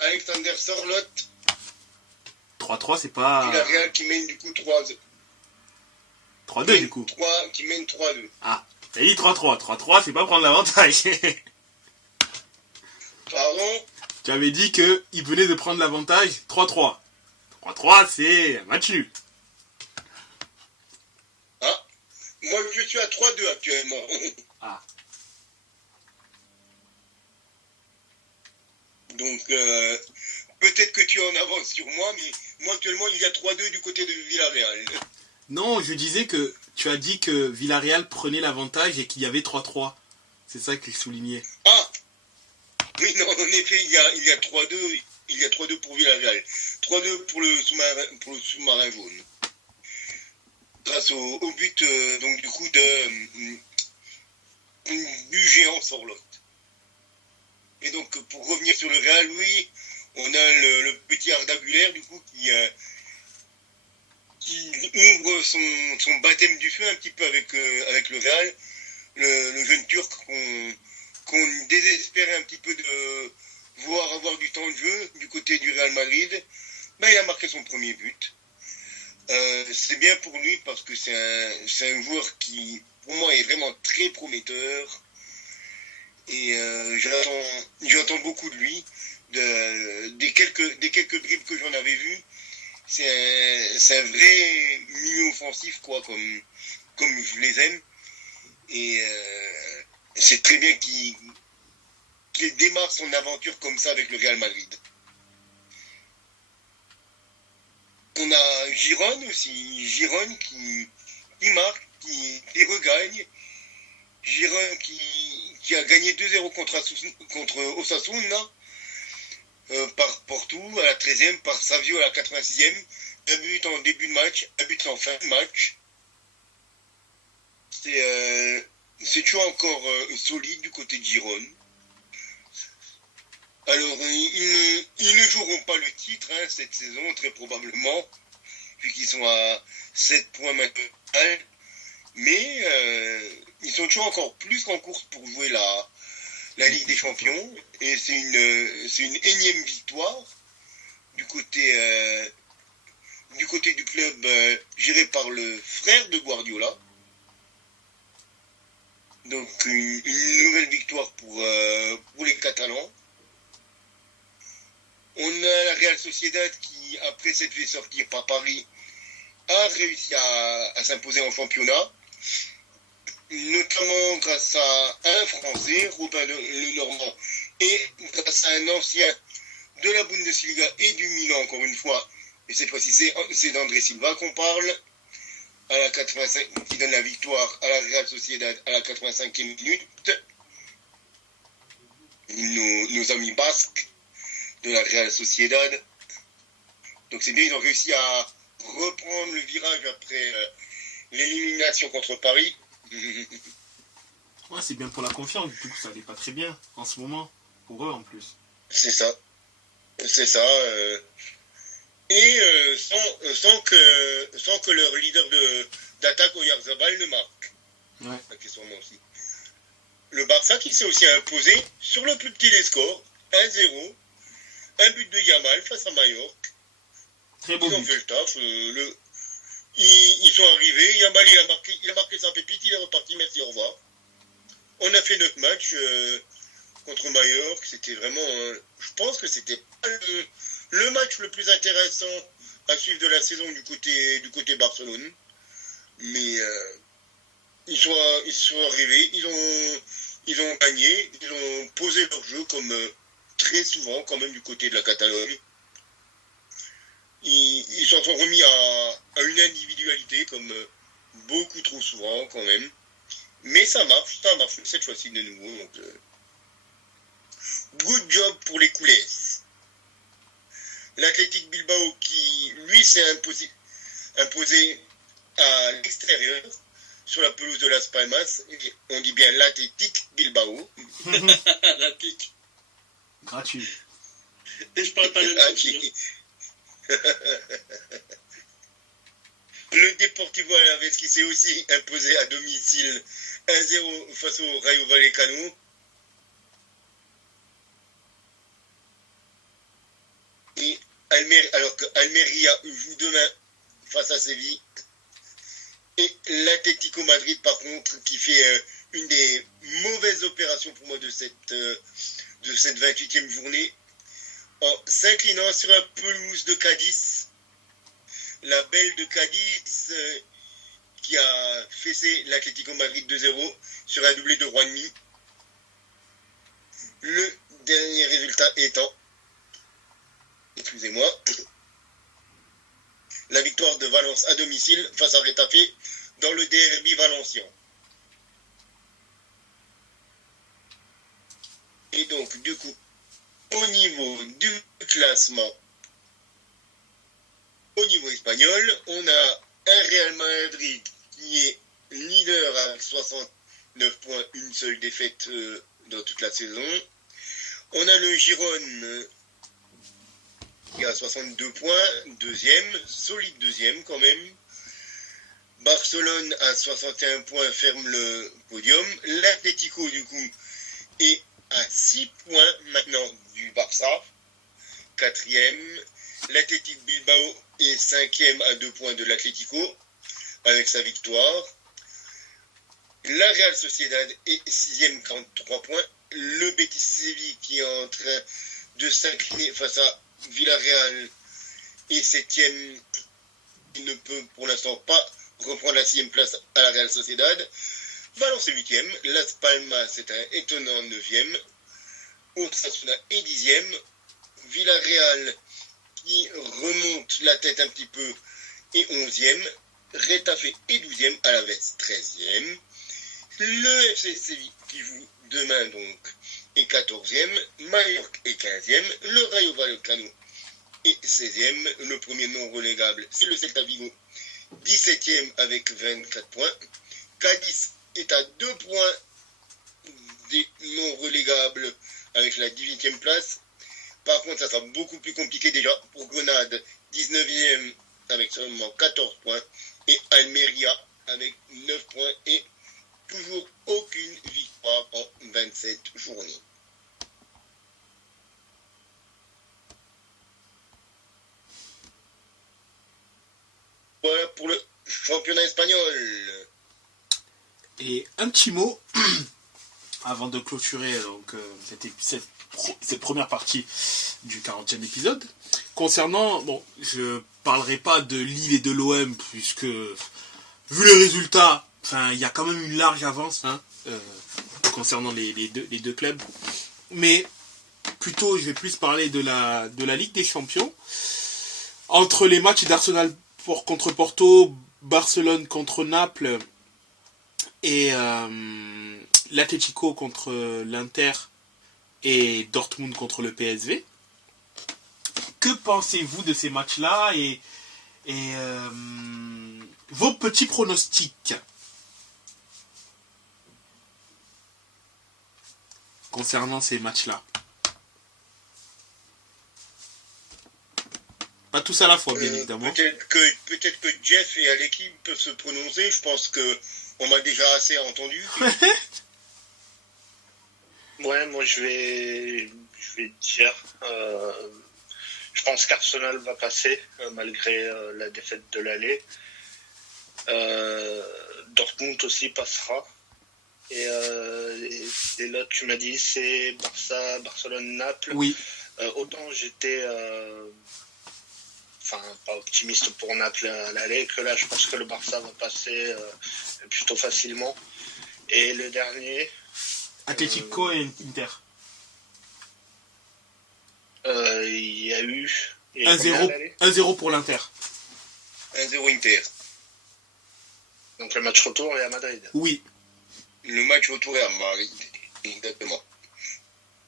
Alexander Sørloth. 3-3, c'est pas... Villarreal qui mène du coup 3-2. 3-2 du coup. Qui mène 3-2. Ah, t'as dit 3-3. 3-3, c'est pas prendre l'avantage. Pardon? Tu avais dit qu'il venait de prendre l'avantage 3-3. 3-3, c'est un match nul. Ah, moi je suis à 3-2 actuellement. Ah. Donc peut-être que tu es en avance sur moi, mais moi actuellement il y a 3-2 du côté de Villarreal. Non, je disais que tu as dit que Villarreal prenait l'avantage et qu'il y avait 3-3. C'est ça que je soulignais. Ah! Oui, non, en effet, il y a 3-2. Il y a 3-2 pour Villarreal. 3-2 pour le sous-marin jaune. Grâce au but, donc du coup, du géant Sørloth. Et donc, pour revenir sur le Real, oui, on a le petit Arda Güler, du coup, qui ouvre son baptême du feu un petit peu avec le Real, le jeune Turc qu'on désespérait un petit peu de voir avoir du temps de jeu du côté du Real Madrid. Ben, il a marqué son premier but. C'est bien pour lui parce que c'est un joueur qui, pour moi, est vraiment très prometteur. Et j'attends beaucoup de lui. Des quelques dribbles que j'en avais vus, c'est un vrai milieu offensif, quoi, comme je les aime. Et c'est très bien qu'il démarre son aventure comme ça avec le Real Madrid. On a Giron aussi, Giron qui marque, qui regagne. Giron qui a gagné 2-0 contre Osasuna, par Porto à la 13e, par Savio à la 86e, un but en début de match, un but en fin de match. C'est toujours encore solide du côté de Giron. Alors, ils ne joueront pas le titre cette saison, très probablement, puisqu'ils sont à 7 points maintenant. Mais ils sont toujours encore plus en course pour jouer la Ligue des Champions. Et c'est une énième victoire. du côté, du club géré par le frère de Guardiola. Donc une nouvelle victoire pour les Catalans. On a la Real Sociedad qui, après s'être fait sortir par Paris, a réussi à s'imposer en championnat, notamment grâce à un Français, Robin Le Normand, et grâce à un ancien de la Bundesliga et du Milan, encore une fois, et cette fois-ci c'est d'André Silva qu'on parle, à la 85, qui donne la victoire à la Real Sociedad à la 85e minute. Nos amis basques de la Real Sociedad. Donc c'est bien, ils ont réussi à reprendre le virage après l'élimination contre Paris. Ouais, c'est bien pour la confiance, du coup ça allait pas très bien en ce moment, pour eux en plus. C'est ça. C'est ça. Et sans que leur leader d'attaque, Oyarzabal, ne marque. Ouais. Accessoirement aussi. Le Barça qui s'est aussi imposé sur le plus petit des scores, 1-0. Un but de Yamal face à Mallorca. Très beau Ils ont but. fait le taf. Ils sont arrivés. Yamal il a marqué sa pépite. Il est reparti. Merci, au revoir. On a fait notre match contre Mallorca. C'était vraiment... je pense que c'était pas le match le plus intéressant à suivre de la saison du côté Barcelone. Mais ils sont arrivés. Ils ont gagné. Ils ont posé leur jeu comme... très souvent quand même du côté de la Catalogne. Ils s'en sont remis à une individualité comme beaucoup trop souvent quand même. Mais ça marche cette fois-ci de nouveau. Donc, good job pour les coulées. L'Athletic Bilbao qui lui s'est imposé à l'extérieur sur la pelouse de Las Palmas. Et on dit bien l'Athletic Bilbao. La pique. Gratuit. Et je parle pas de Gratuit. Le Deportivo Alaves qui s'est aussi imposé à domicile 1-0 face au Rayo Vallecano. Et alors que Almeria joue demain face à Séville. Et l'Atlético Madrid par contre qui fait une des mauvaises opérations pour moi de cette 28e journée, en s'inclinant sur la pelouse de Cadiz, la belle de Cadiz qui a fessé l'Atlético Madrid 2-0 sur un doublé de Juanmi. Le dernier résultat étant, excusez-moi, la victoire de Valence à domicile face à Retafe dans le derby valencien. Et donc, du coup, au niveau du classement, au niveau espagnol, on a un Real Madrid qui est leader avec 69 points, une seule défaite dans toute la saison. On a le Girone qui a 62 points, deuxième, solide deuxième quand même. Barcelone à 61 points ferme le podium. L'Atlético du coup est à 6 points maintenant du Barça, quatrième. L'Athletic Bilbao est cinquième à 2 points de l'Atlético avec sa victoire. La Real Sociedad est sixième, 43 points. Le Betis Séville qui est en train de s'incliner face à Villarreal est septième. Il ne peut pour l'instant pas reprendre la sixième place à la Real Sociedad. Valence est huitième. Las Palmas est un étonnant neuvième. Osasuna est dixième. Villarreal qui remonte la tête un petit peu est onzième. Retafe est douzième. Alaves 13e. Le FC Séville qui joue demain donc est 14e. Mallorca est 15e. Le Rayo Vallecano est 16e. Le premier non relégable, c'est le Celta Vigo, 17e avec 24 points. Cadiz est à 2 points des non relégables avec la 18e place. Par contre, ça sera beaucoup plus compliqué déjà pour Grenade, 19e avec seulement 14 points. Et Almeria avec 9 points et toujours aucune victoire en 27 journées. championnat espagnol. Et un petit mot avant de clôturer donc, cette première partie du 40e épisode. Concernant, bon, je parlerai pas de Lille et de l'OM puisque vu les résultats, enfin, il y a quand même une large avance concernant les deux clubs. Mais plutôt, je vais plus parler de la Ligue des Champions. Entre les matchs d'Arsenal contre Porto, Barcelone contre Naples et l'Atlético contre l'Inter et Dortmund contre le PSV. Que pensez-vous de ces matchs-là et vos petits pronostics concernant ces matchs-là? Pas tous à la fois, bien évidemment. Peut-être que Jeff et Aleki peuvent se prononcer. Je pense que on m'a déjà assez entendu. Ouais, moi je vais dire, je pense qu'Arsenal va passer malgré la défaite de l'aller. Dortmund aussi passera. Et là tu m'as dit c'est Barça, Barcelone, Naples. Oui. Autant j'étais pas optimiste pour Naples à l'aller, que là je pense que le Barça va passer plutôt facilement. Et le dernier, Atlético et Inter. Il y a eu 1-0 pour l'Inter. 1-0 Inter. Donc le match retour est à Madrid. Oui. Le match retour est à Madrid. Exactement.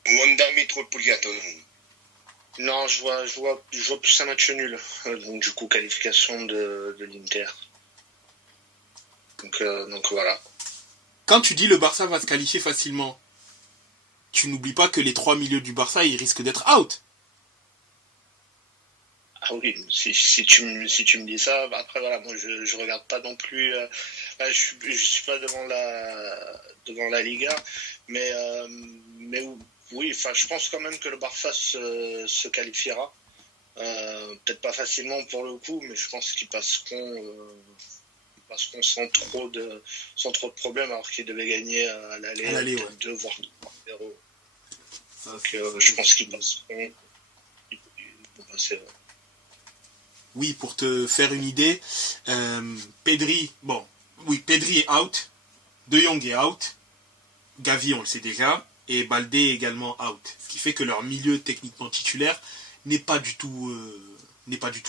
Wanda Metropolitano. Non, je vois plus un match nul. Donc du coup, qualification de l'Inter. Donc voilà. Quand tu dis le Barça va se qualifier facilement, tu n'oublies pas que les 3 milieux du Barça, ils risquent d'être out. Ah oui, si tu me dis ça, après voilà, moi je regarde pas non plus. Je suis pas devant la Liga, mais oui, je pense quand même que le Barça se qualifiera. Peut-être pas facilement pour le coup, mais je pense qu'ils passeront sans trop de problèmes, alors qu'ils devaient gagner à l'aller, ouais. 2 voire 3-0. Donc je pense qu'ils passeront. Ils vont passer. Ouais. Oui, pour te faire une idée, Pedri est out, De Jong est out, Gavi on le sait déjà, et Baldé est également out. Ce qui fait que leur milieu techniquement titulaire n'est pas du tout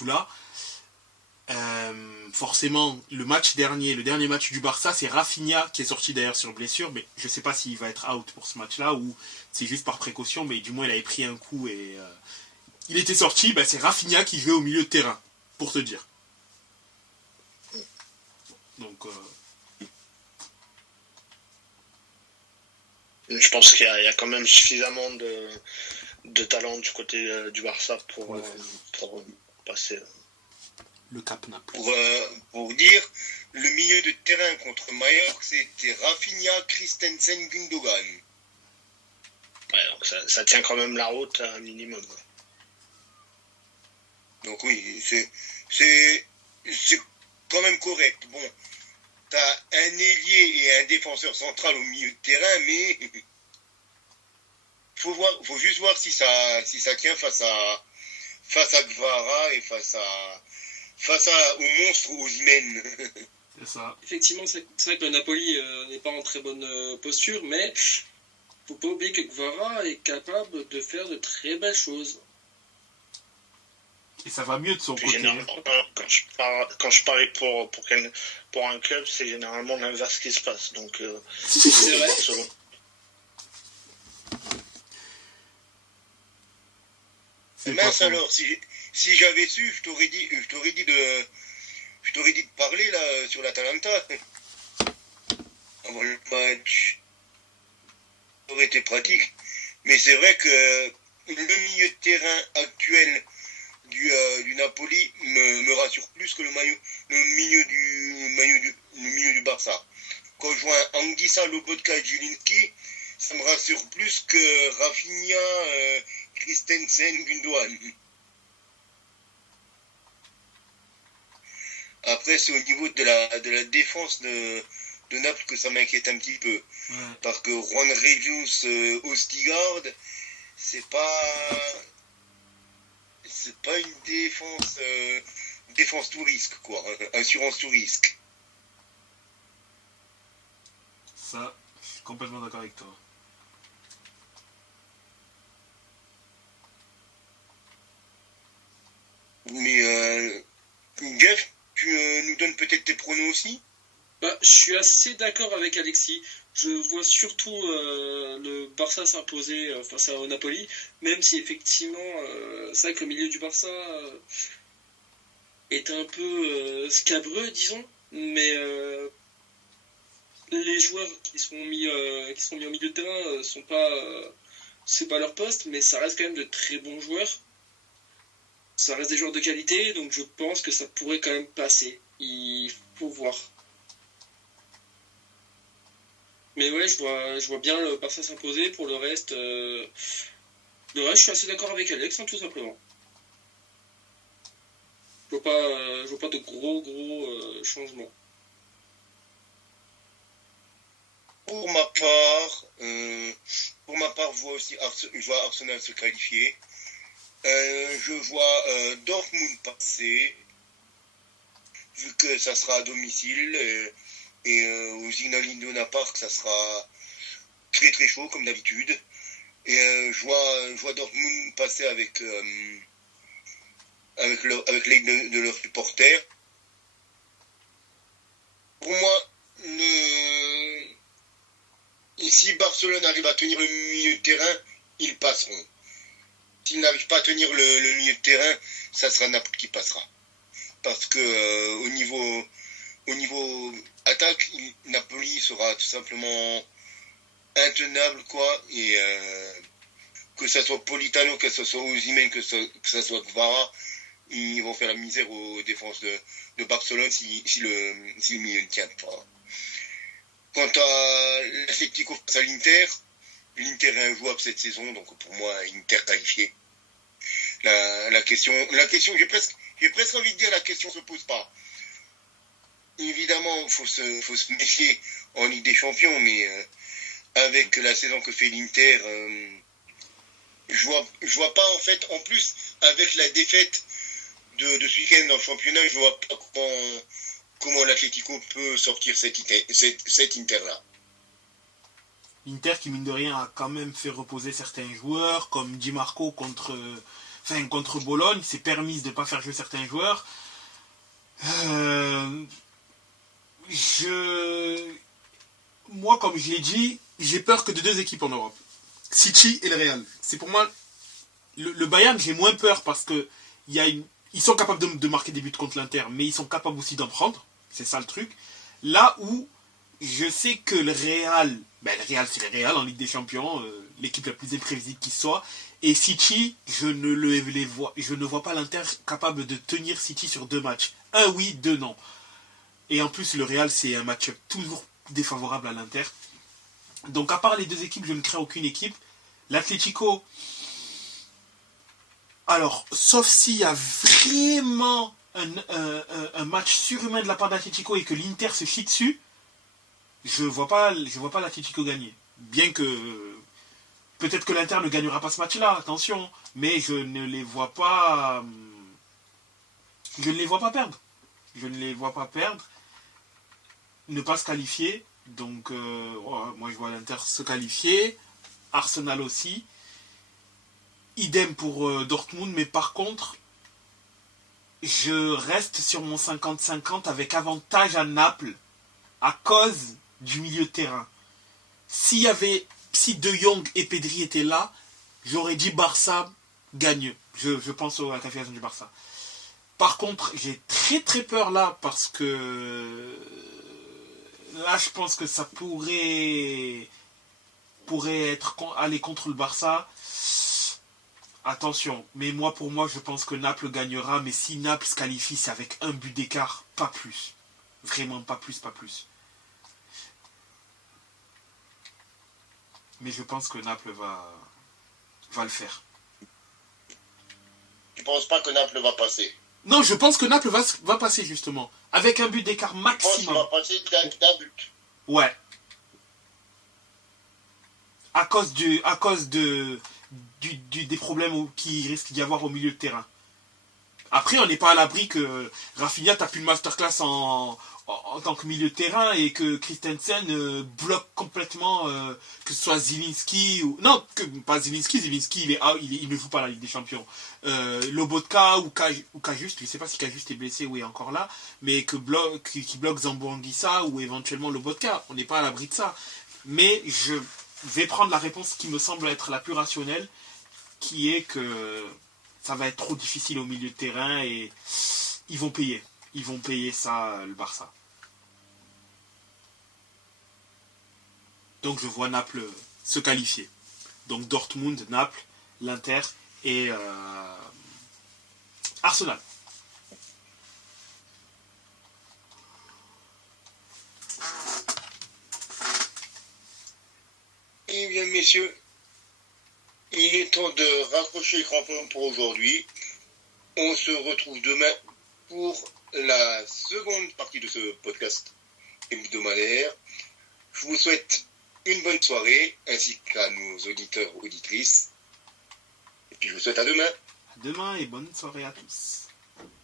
là. Forcément, le dernier match du Barça, c'est Rafinha qui est sorti d'ailleurs sur blessure, mais je ne sais pas s'il va être out pour ce match-là ou c'est juste par précaution, mais du moins il avait pris un coup et il était sorti. C'est Rafinha qui jouait au milieu de terrain, pour te dire. Donc, je pense qu'il y a quand même suffisamment de talent du côté du Barça pour passer. Le cap Naples. Pour dire, le milieu de terrain contre Mallorca, c'était Rafinha, Christensen, Gundogan. Ouais, donc ça tient quand même la route à un minimum. Donc oui, c'est quand même correct. Bon, t'as un ailier et un défenseur central au milieu de terrain, mais faut juste voir si ça tient face à Gvara et face au monstre Osimhen. C'est ça. Effectivement, c'est vrai que le Napoli n'est pas en très bonne posture, mais faut pas oublier que Gvara est capable de faire de très belles choses. Et ça va mieux de son côté. Généralement, quand je parie pour un club, c'est généralement l'inverse qui se passe. Donc, c'est vrai. Mince alors, si j'avais su, je t'aurais dit de parler là sur l'Atalanta avant le match. Ça aurait été pratique. Mais c'est vrai que le milieu de terrain actuel du Napoli me rassure plus que le milieu du Barça. Quand je vois un Anguissa, Lobotka et Zielinski, ça me rassure plus que Rafinha, Christensen, Gundogan. Après, c'est au niveau de la défense de Naples que ça m'inquiète un petit peu. Ouais. Parce que Juan Regius Ostigard, c'est pas une défense tout risque, quoi. Assurance tout risque. Ça, je suis complètement d'accord avec toi. Mais Jeff, tu nous donnes peut-être tes pronos aussi? Bah, je suis assez d'accord avec Alexis. Je vois surtout le Barça s'imposer face au Napoli, même si effectivement, c'est vrai que le milieu du Barça est un peu scabreux, disons, mais les joueurs qui sont mis au milieu de terrain sont pas, c'est pas leur poste, mais ça reste quand même de très bons joueurs. Ça reste des joueurs de qualité, donc je pense que ça pourrait quand même passer. Il faut voir. Mais ouais, je vois bien le Barça s'imposer. Pour le reste, je suis assez d'accord avec Alex, hein, tout simplement. Je vois pas de gros changements. Pour ma part, je vois Arsenal se qualifier. Je vois Dortmund passer, vu que ça sera à domicile. Et au Signal Iduna Park, ça sera très très chaud comme d'habitude. Et je vois Dortmund passer avec l'aide de leurs supporters. Pour moi, si Barcelone arrive à tenir le milieu de terrain, ils passeront. S'ils n'arrivent pas à tenir le milieu de terrain, ça sera Naples qui passera. Parce que au niveau attaque, Napoli sera tout simplement intenable, quoi. Et que ça soit Politano, que ce soit Osimhen, que ça soit Kvara, ils vont faire la misère aux défenses de Barcelone si le milieu ne tient pas. Quant à l'Atlético face à l'Inter est injouable cette saison, donc pour moi, Inter qualifié. La question, j'ai presque envie de dire, la question se pose pas. Évidemment, faut se méfier en Ligue des Champions, mais avec la saison que fait l'Inter, je vois pas, en fait, en plus, avec la défaite de ce week-end dans le championnat, je vois pas comment l'Atlético peut sortir cette Inter-là. Inter qui, mine de rien, a quand même fait reposer certains joueurs, comme Di Marco contre Bologne, s'est permis de ne pas faire jouer certains joueurs. Moi, comme je l'ai dit, j'ai peur que de deux équipes en Europe. City et le Real. C'est pour moi... Le Bayern, j'ai moins peur parce que ils sont capables de marquer des buts contre l'Inter, mais ils sont capables aussi d'en prendre. C'est ça le truc. Là où je sais que le Real c'est le Real en Ligue des Champions, l'équipe la plus imprévisible qui soit. Et City, je ne vois pas l'Inter capable de tenir City sur 2 matchs. 1 oui, 2 non. Et en plus, le Real, c'est un match toujours défavorable à l'Inter. Donc, à part les deux équipes, je ne crains aucune équipe. L'Atlético, alors, sauf s'il y a vraiment un match surhumain de la part d'Atlético et que l'Inter se chie dessus, je vois pas l'Atlético gagner. Bien que peut-être que l'Inter ne gagnera pas ce match-là, attention, mais je ne les vois pas perdre. Je ne les vois pas perdre, ne pas se qualifier. Donc, moi je vois l'Inter se qualifier, Arsenal aussi. Idem pour Dortmund, mais par contre, je reste sur mon 50-50 avec avantage à Naples à cause du milieu de terrain. Si De Jong et Pedri étaient là, j'aurais dit Barça gagne. Je pense à la qualification du Barça. Par contre, j'ai très très peur là parce que là, je pense que ça pourrait aller contre le Barça. Attention, mais pour moi, je pense que Naples gagnera, mais si Naples se qualifie, c'est avec un but d'écart, pas plus. Vraiment, pas plus. Mais je pense que Naples va le faire. Tu penses pas que Naples va passer? Non, je pense que Naples va passer, justement. Avec un but d'écart Je pense qu'il maximum. va passer d'un but. Ouais. À cause des problèmes qui risquent d'y avoir au milieu de terrain. Après, on n'est pas à l'abri que Rafinha tape une masterclass en tant que milieu de terrain et que Christensen bloque complètement, que ce soit Zielinski ou... Non, pas Zielinski il ne joue pas la Ligue des Champions. Lobotka ou Cajuste, je ne sais pas si Cajuste est blessé ou est encore là, mais qui bloque Zambo-Anguissa ou éventuellement Lobotka. On n'est pas à l'abri de ça. Mais je vais prendre la réponse qui me semble être la plus rationnelle, qui est que ça va être trop difficile au milieu de terrain et ils vont payer. Ils vont payer ça, le Barça. Donc je vois Naples se qualifier. Donc Dortmund, Naples, l'Inter et Arsenal. Eh bien, messieurs, il est temps de raccrocher le crampon pour aujourd'hui. On se retrouve demain pour la seconde partie de ce podcast hebdomadaire. Je vous souhaite une bonne soirée, ainsi qu'à nos auditeurs, auditrices. Et puis je vous souhaite à demain. À demain et bonne soirée à tous.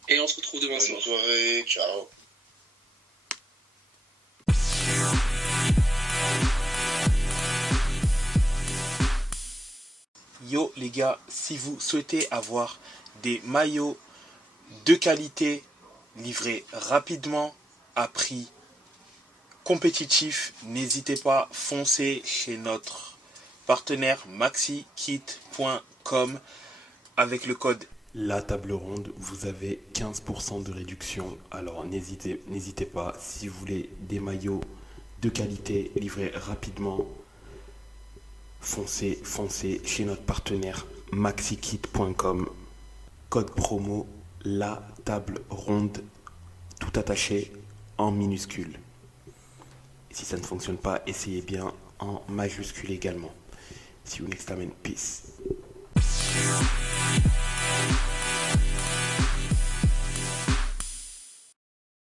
Et on se retrouve demain soir. Bonne soirée, ciao. Yo les gars, si vous souhaitez avoir des maillots de qualité livrés rapidement à prix compétitif, n'hésitez pas, foncez chez notre partenaire maxikit.com avec le code La Table Ronde, vous avez 15% de réduction. Alors n'hésitez pas, si vous voulez des maillots de qualité livrés rapidement, foncez chez notre partenaire maxikit.com. Code promo La Table Ronde, tout attaché en minuscule. Et si ça ne fonctionne pas, essayez bien en majuscule également. See you next time and peace.